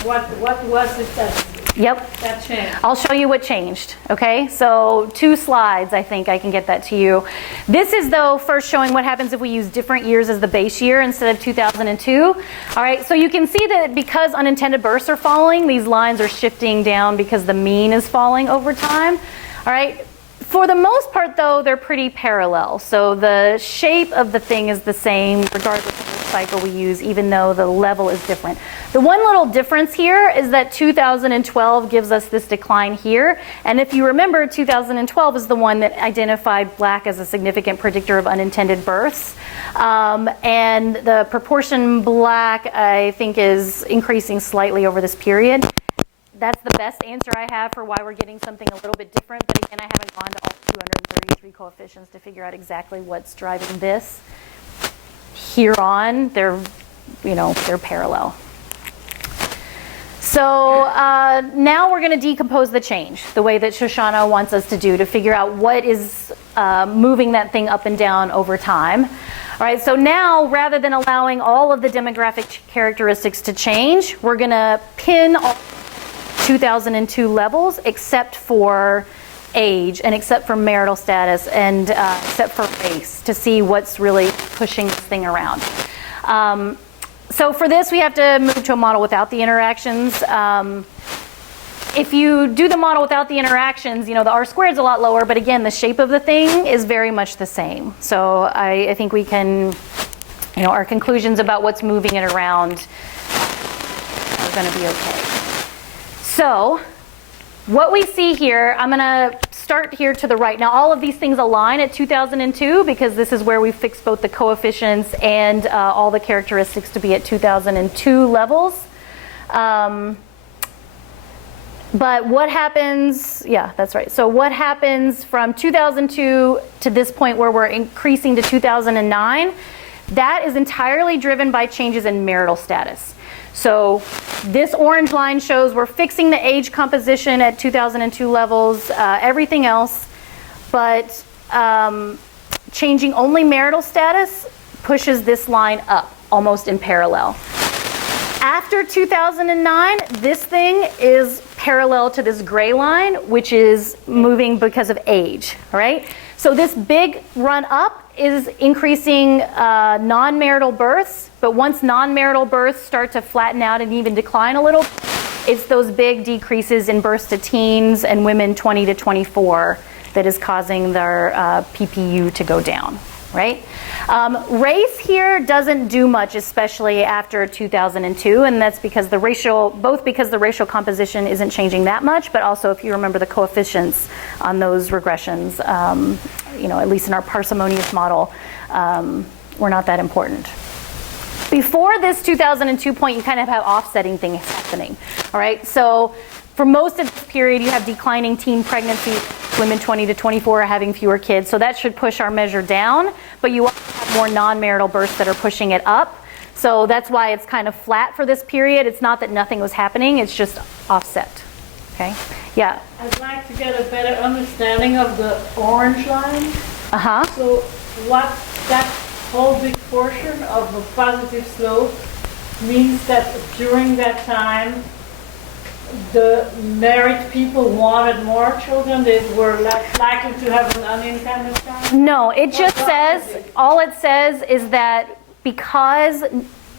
what was it that changed? I'll show you what changed, okay? So 2 slides, I think I can get that to you. This is, though, first showing what happens if we use different years as the base year instead of 2002. All right, so you can see that because unintended births are falling, these lines are shifting down because the mean is falling over time. All right, for the most part, though, they're pretty parallel. So the shape of the thing is the same regardless of the cycle we use, even though the level is different. The one little difference here is that 2012 gives us this decline here. And if you remember, 2012 is the one that identified black as a significant predictor of unintended births. And the proportion black, I think, is increasing slightly over this period. That's the best answer I have for why we're getting something a little bit different. But again, I haven't gone to all 233 coefficients to figure out exactly what's driving this. Here on, they're parallel. So now we're going to decompose the change the way that Shoshana wants us to do to figure out what is moving that thing up and down over time. All right, so now rather than allowing all of the demographic characteristics to change, we're going to pin all 2002 levels except for age and except for marital status and except for race to see what's really pushing this thing around. So for this, we have to move to a model without the interactions. If you do the model without the interactions, the R squared is a lot lower, but again, the shape of the thing is very much the same. So I think we can, our conclusions about what's moving it around are going to be okay. So what we see here, I'm going to start here to the right. Now, all of these things align at 2002 because this is where we fixed both the coefficients and all the characteristics to be at 2002 levels. But what happens, that's right. So what happens from 2002 to this point where we're increasing to 2009, that is entirely driven by changes in marital status. So this orange line shows we're fixing the age composition at 2002 levels, everything else, but changing only marital status pushes this line up, almost in parallel. After 2009, this thing is parallel to this gray line, which is moving because of age, all right? So this big run up is increasing non-marital births, but once non-marital births start to flatten out and even decline a little, it's those big decreases in births to teens and women 20 to 24 that is causing their PPU to go down, right? Race here doesn't do much, especially after 2002, and that's because both because the racial composition isn't changing that much, but also if you remember the coefficients on those regressions, at least in our parsimonious model, were not that important. Before this 2002 point, you kind of have offsetting things happening, all right? So for most of this period, you have declining teen pregnancies, women 20 to 24 are having fewer kids, so that should push our measure down, but you also have more non-marital births that are pushing it up. So that's why it's kind of flat for this period. It's not that nothing was happening, it's just offset, okay? Yeah? I'd like to get a better understanding of the orange line. Uh-huh. So what that whole big portion of the positive slope means that during that time, the married people wanted more children, they were less likely to have an unintended child? No, it just says, all it says is that because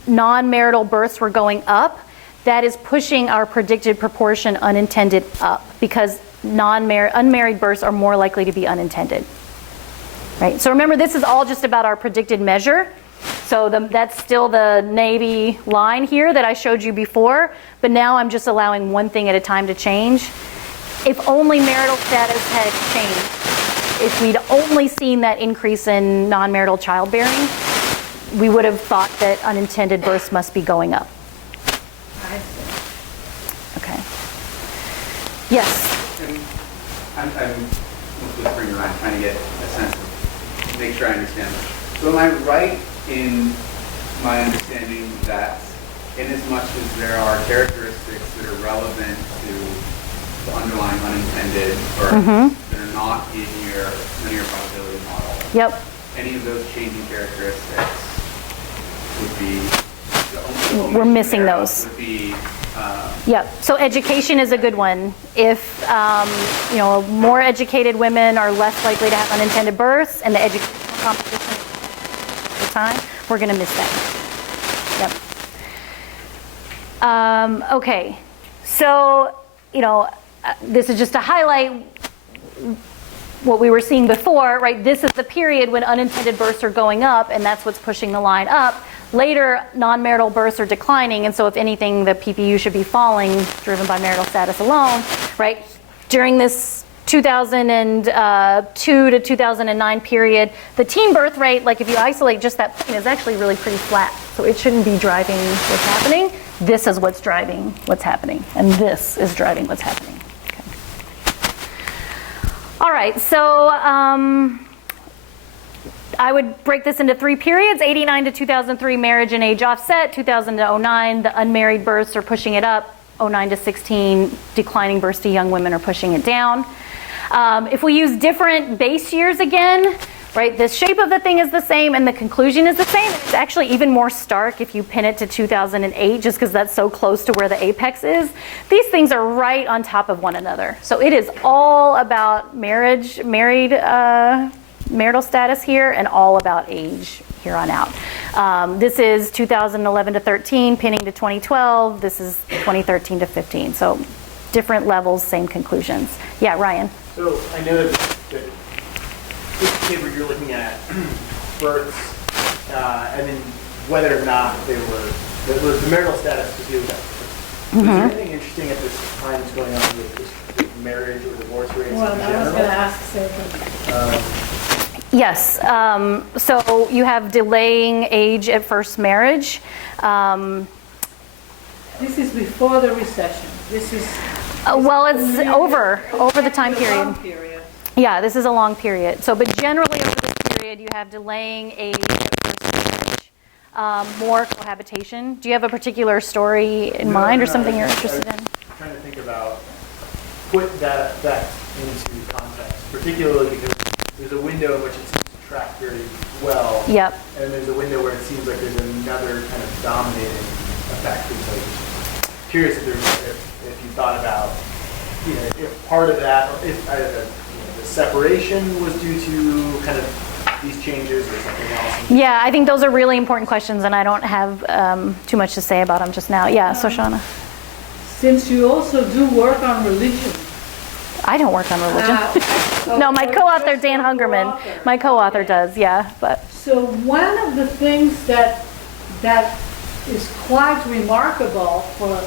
non-marital births were going up, that is pushing our predicted proportion unintended up because unmarried births are more likely to be unintended. Right? So remember, this is all just about our predicted measure. So that's still the navy line here that I showed you before, but now I'm just allowing one thing at a time to change. If only marital status had changed, if we'd only seen that increase in non-marital childbearing, we would have thought that unintended births must be going up. I see. Okay. Yes? I'm whispering around trying to get a sense of, make sure I understand this. So am I right in my understanding that in as much as there are characteristics that are relevant to the underlying unintended births that are not in your linear probability model, Yep. any of those changing characteristics would be, the only We're missing those. would be, Yep. So education is a good one. If more educated women are less likely to have unintended births, and the educational composition at the time, we're going to miss that. Yep. Okay. So this is just to highlight what we were seeing before, right? This is the period when unintended births are going up, and that's what's pushing the line up. Later, non-marital births are declining, and so if anything, the PPU should be falling, driven by marital status alone, right? During this 2002 to 2009 period, the teen birth rate, like if you isolate just that point, is actually really pretty flat. So it shouldn't be driving what's happening. This is what's driving what's happening, and this is driving what's happening. Okay. All right, so I would break this into 3 periods: 89 to 2003, marriage and age offset; 2000 to 09, the unmarried births are pushing it up; 09 to 16, declining births to young women are pushing it down. If we use different base years again, right, the shape of the thing is the same and the conclusion is the same. It's actually even more stark if you pin it to 2008, just because that's so close to where the apex is. These things are right on top of one another. So it is all about marital status here, and all about age here on out. This is 2011 to 13, pinning to 2012. This is 2013 to 15. So different levels, same conclusions. Yeah, Ryan. So I know that this paper you're looking at births, and then whether or not they were, the marital status to do with that. Was there anything interesting at this time that's going on with marriage or divorce rates in Well, general? I was going to ask the same thing. Yes. So you have delaying age at first marriage. This is before the recession. This is Well, it's over the time period. long period. Yeah, this is a long period. So, but generally over this period, you have delaying age at first marriage, more cohabitation. Do you have a particular story in mind or something you're interested in? I'm trying to think about, put that effect into context, particularly because there's a window in which it seems to track very well. Yep. And there's a window where it seems like there's another kind of dominating effect. And so just curious if you thought about, if part of that, or if the separation was due to kind of these changes or something else. Yeah, I think those are really important questions, and I don't have too much to say about them just now. Yeah, so Shauna. Since you also do work on religion. I don't work on religion. No, my co-author, Dan Hungerman, my co-author does, yeah. But So one of the things that is quite remarkable for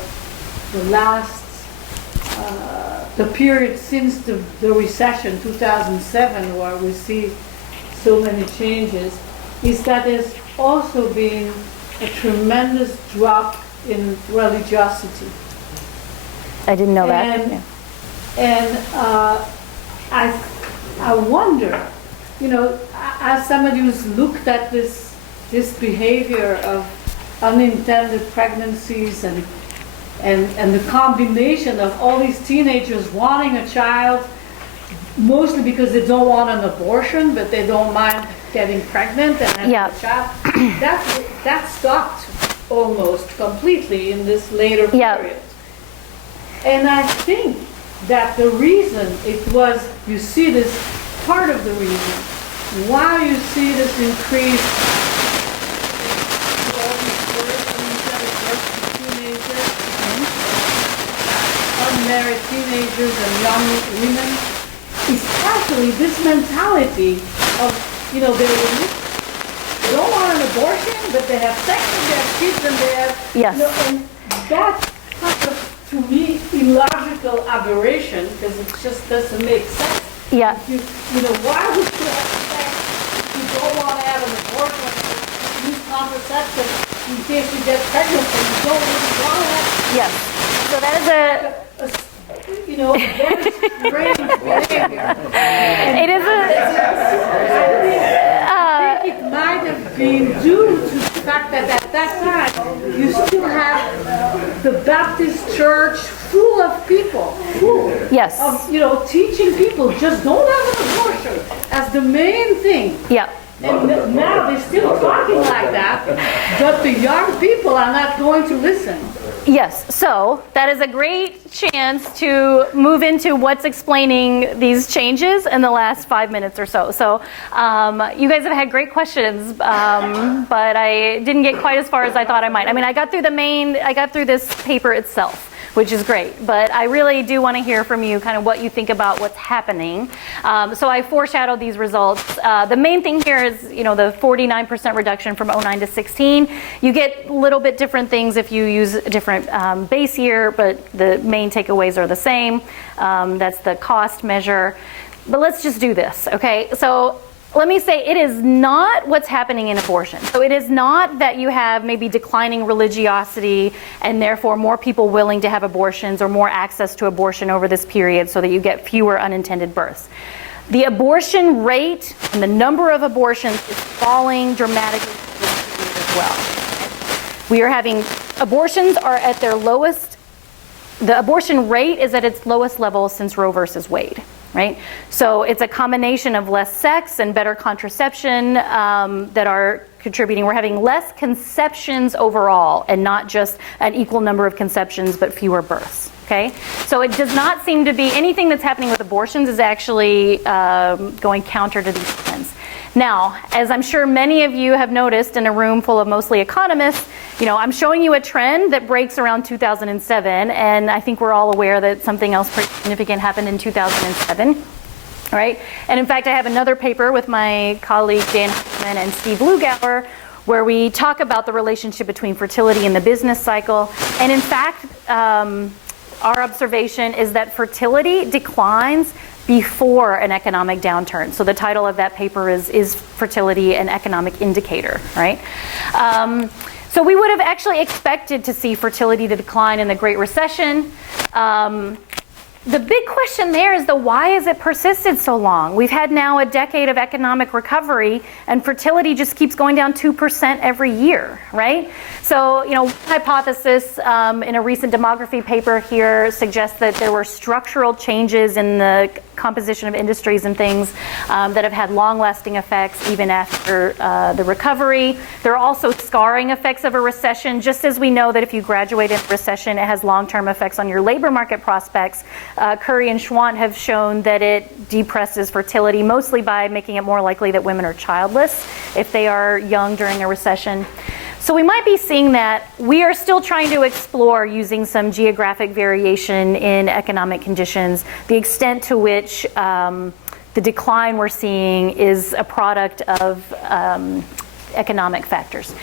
the last, the period since the recession, 2007, where we see so many changes, is that there's also been a tremendous drop in religiosity. I didn't know that. And, Yeah. and I wonder, as somebody who's looked at this behavior of unintended pregnancies and the combination of all these teenagers wanting a child, mostly because they don't want an abortion, but they don't mind getting pregnant and having a child, that stopped almost completely in this later period. And I think that the reason it was, you see this, part of the reason why you see this increase in all these births, unintended births to teenagers, unmarried teenagers and young women, is actually this mentality of, they don't want an abortion, but they have sex with their kids and they have, and that's kind of, to me, illogical aberration, because it just doesn't make sense. Yeah. Why would you have sex if you don't want to have an abortion, use contraception in case you get pregnant and you don't really want to have? Yes. So that is very strange behavior. It is I think it might have been due to the fact that at that time you still have the Baptist church full of people, yes, of teaching people just don't have an abortion as the main thing. Yeah. And now they're still talking like that, but the young people are not going to listen. Yes, so that is a great chance to move into what's explaining these changes in the last 5 minutes or so. So you guys have had great questions, but I didn't get quite as far as I thought I might. I mean, I got through this paper itself, which is great, but I really do want to hear from you kind of what you think about what's happening. So I foreshadowed these results. The main thing here is, the 49% reduction from 09 to 16. You get a little bit different things if you use a different base year, but the main takeaways are the same. That's the cost measure. But let's just do this, okay? So let me say, it is not what's happening in abortion. So it is not that you have maybe declining religiosity and therefore more people willing to have abortions or more access to abortion over this period so that you get fewer unintended births. The abortion rate and the number of abortions is falling dramatically as well. We are having, abortions are at their lowest, the abortion rate is at its lowest level since Roe versus Wade. Right? So it's a combination of less sex and better contraception that are contributing. We're having less conceptions overall and not just an equal number of conceptions but fewer births. Okay? So it does not seem to be anything that's happening with abortions is actually going counter to these trends. Now, as I'm sure many of you have noticed in a room full of mostly economists, I'm showing you a trend that breaks around 2007, and I think we're all aware that something else pretty significant happened in 2007, right? And in fact, I have another paper with my colleague Dan Huffman and Steve Lugauer where we talk about the relationship between fertility and the business cycle. And in fact, our observation is that fertility declines before an economic downturn. So the title of that paper is Fertility, an Economic Indicator, right? So we would have actually expected to see fertility to decline in the Great Recession. the big question there is why has it persisted so long? We've had now a decade of economic recovery, and fertility just keeps going down 2% every year, right? So, hypothesis in a recent demography paper here suggests that there were structural changes in the composition of industries and things that have had long-lasting effects even after the recovery. There are also scarring effects of a recession, just as we know that if you graduate in a recession, it has long-term effects on your labor market prospects. Curry and Schwant have shown that it depresses fertility, mostly by making it more likely that women are childless if they are young during a recession. So we might be seeing that. We are still trying to explore, using some geographic variation in economic conditions, the extent to which the decline we're seeing is a product of economic factors.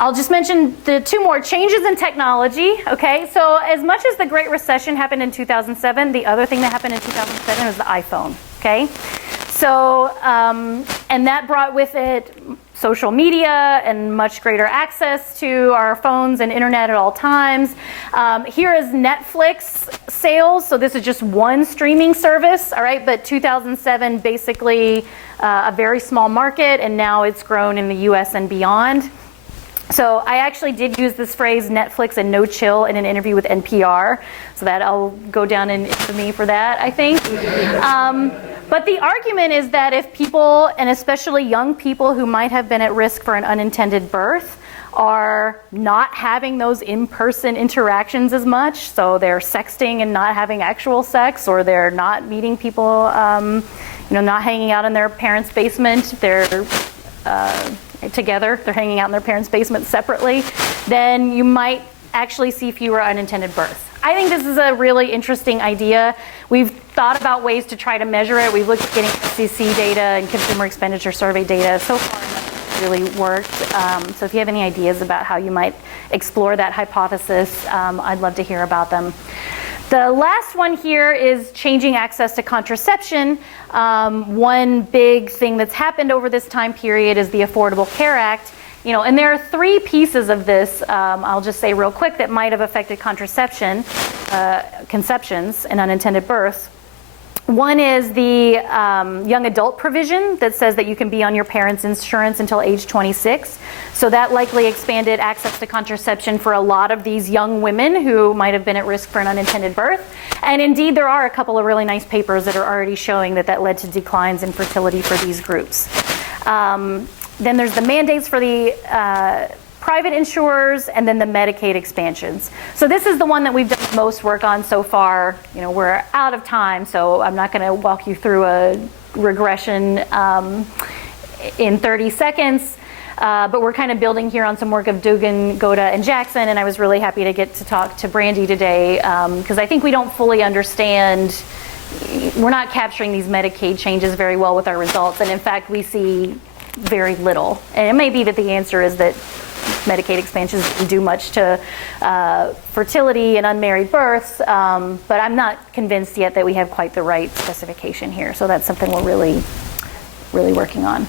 I'll just mention the two more changes in technology, okay? So as much as the Great Recession happened in 2007, the other thing that happened in 2007 was the iPhone, okay? So, and that brought with it social media and much greater access to our phones and internet at all times. Here is Netflix sales. So this is just one streaming service, all right? But 2007, basically a very small market, and now it's grown in the US and beyond. So I actually did use this phrase, Netflix and no chill, in an interview with NPR. So that I'll go down in infamy for that, I think. But the argument is that if people, and especially young people who might have been at risk for an unintended birth, are not having those in-person interactions as much, so they're sexting and not having actual sex, or they're not meeting people, not hanging out in their parents' basement, they're together, they're hanging out in their parents' basement separately, then you might actually see fewer unintended births. I think this is a really interesting idea. We've thought about ways to try to measure it. We've looked at getting FCC data and consumer expenditure survey data. So far, nothing really worked. So if you have any ideas about how you might explore that hypothesis, I'd love to hear about them. The last one here is changing access to contraception. One big thing that's happened over this time period is the Affordable Care Act. And there are three pieces of this, I'll just say real quick, that might have affected conceptions and unintended births. One is the young adult provision that says that you can be on your parents' insurance until age 26. So that likely expanded access to contraception for a lot of these young women who might have been at risk for an unintended birth. And indeed, there are a couple of really nice papers that are already showing that led to declines in fertility for these groups. Then there's the mandates for the private insurers, and then the Medicaid expansions. So this is the one that we've done most work on so far. We're out of time, so I'm not going to walk you through a regression in 30 seconds. But we're kind of building here on some work of Dugan, Goda, and Jackson, and I was really happy to get to talk to Brandy today, because I think we don't fully understand, we're not capturing these Medicaid changes very well with our results, and in fact we see very little. And it may be that the answer is that Medicaid expansions didn't do much to fertility and unmarried births, but I'm not convinced yet that we have quite the right specification here. So that's something we're really, really working on.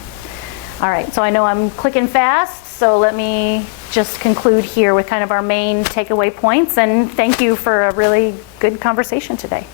All right, so I know I'm clicking fast, so let me just conclude here with kind of our main takeaway points, and thank you for a really good conversation today.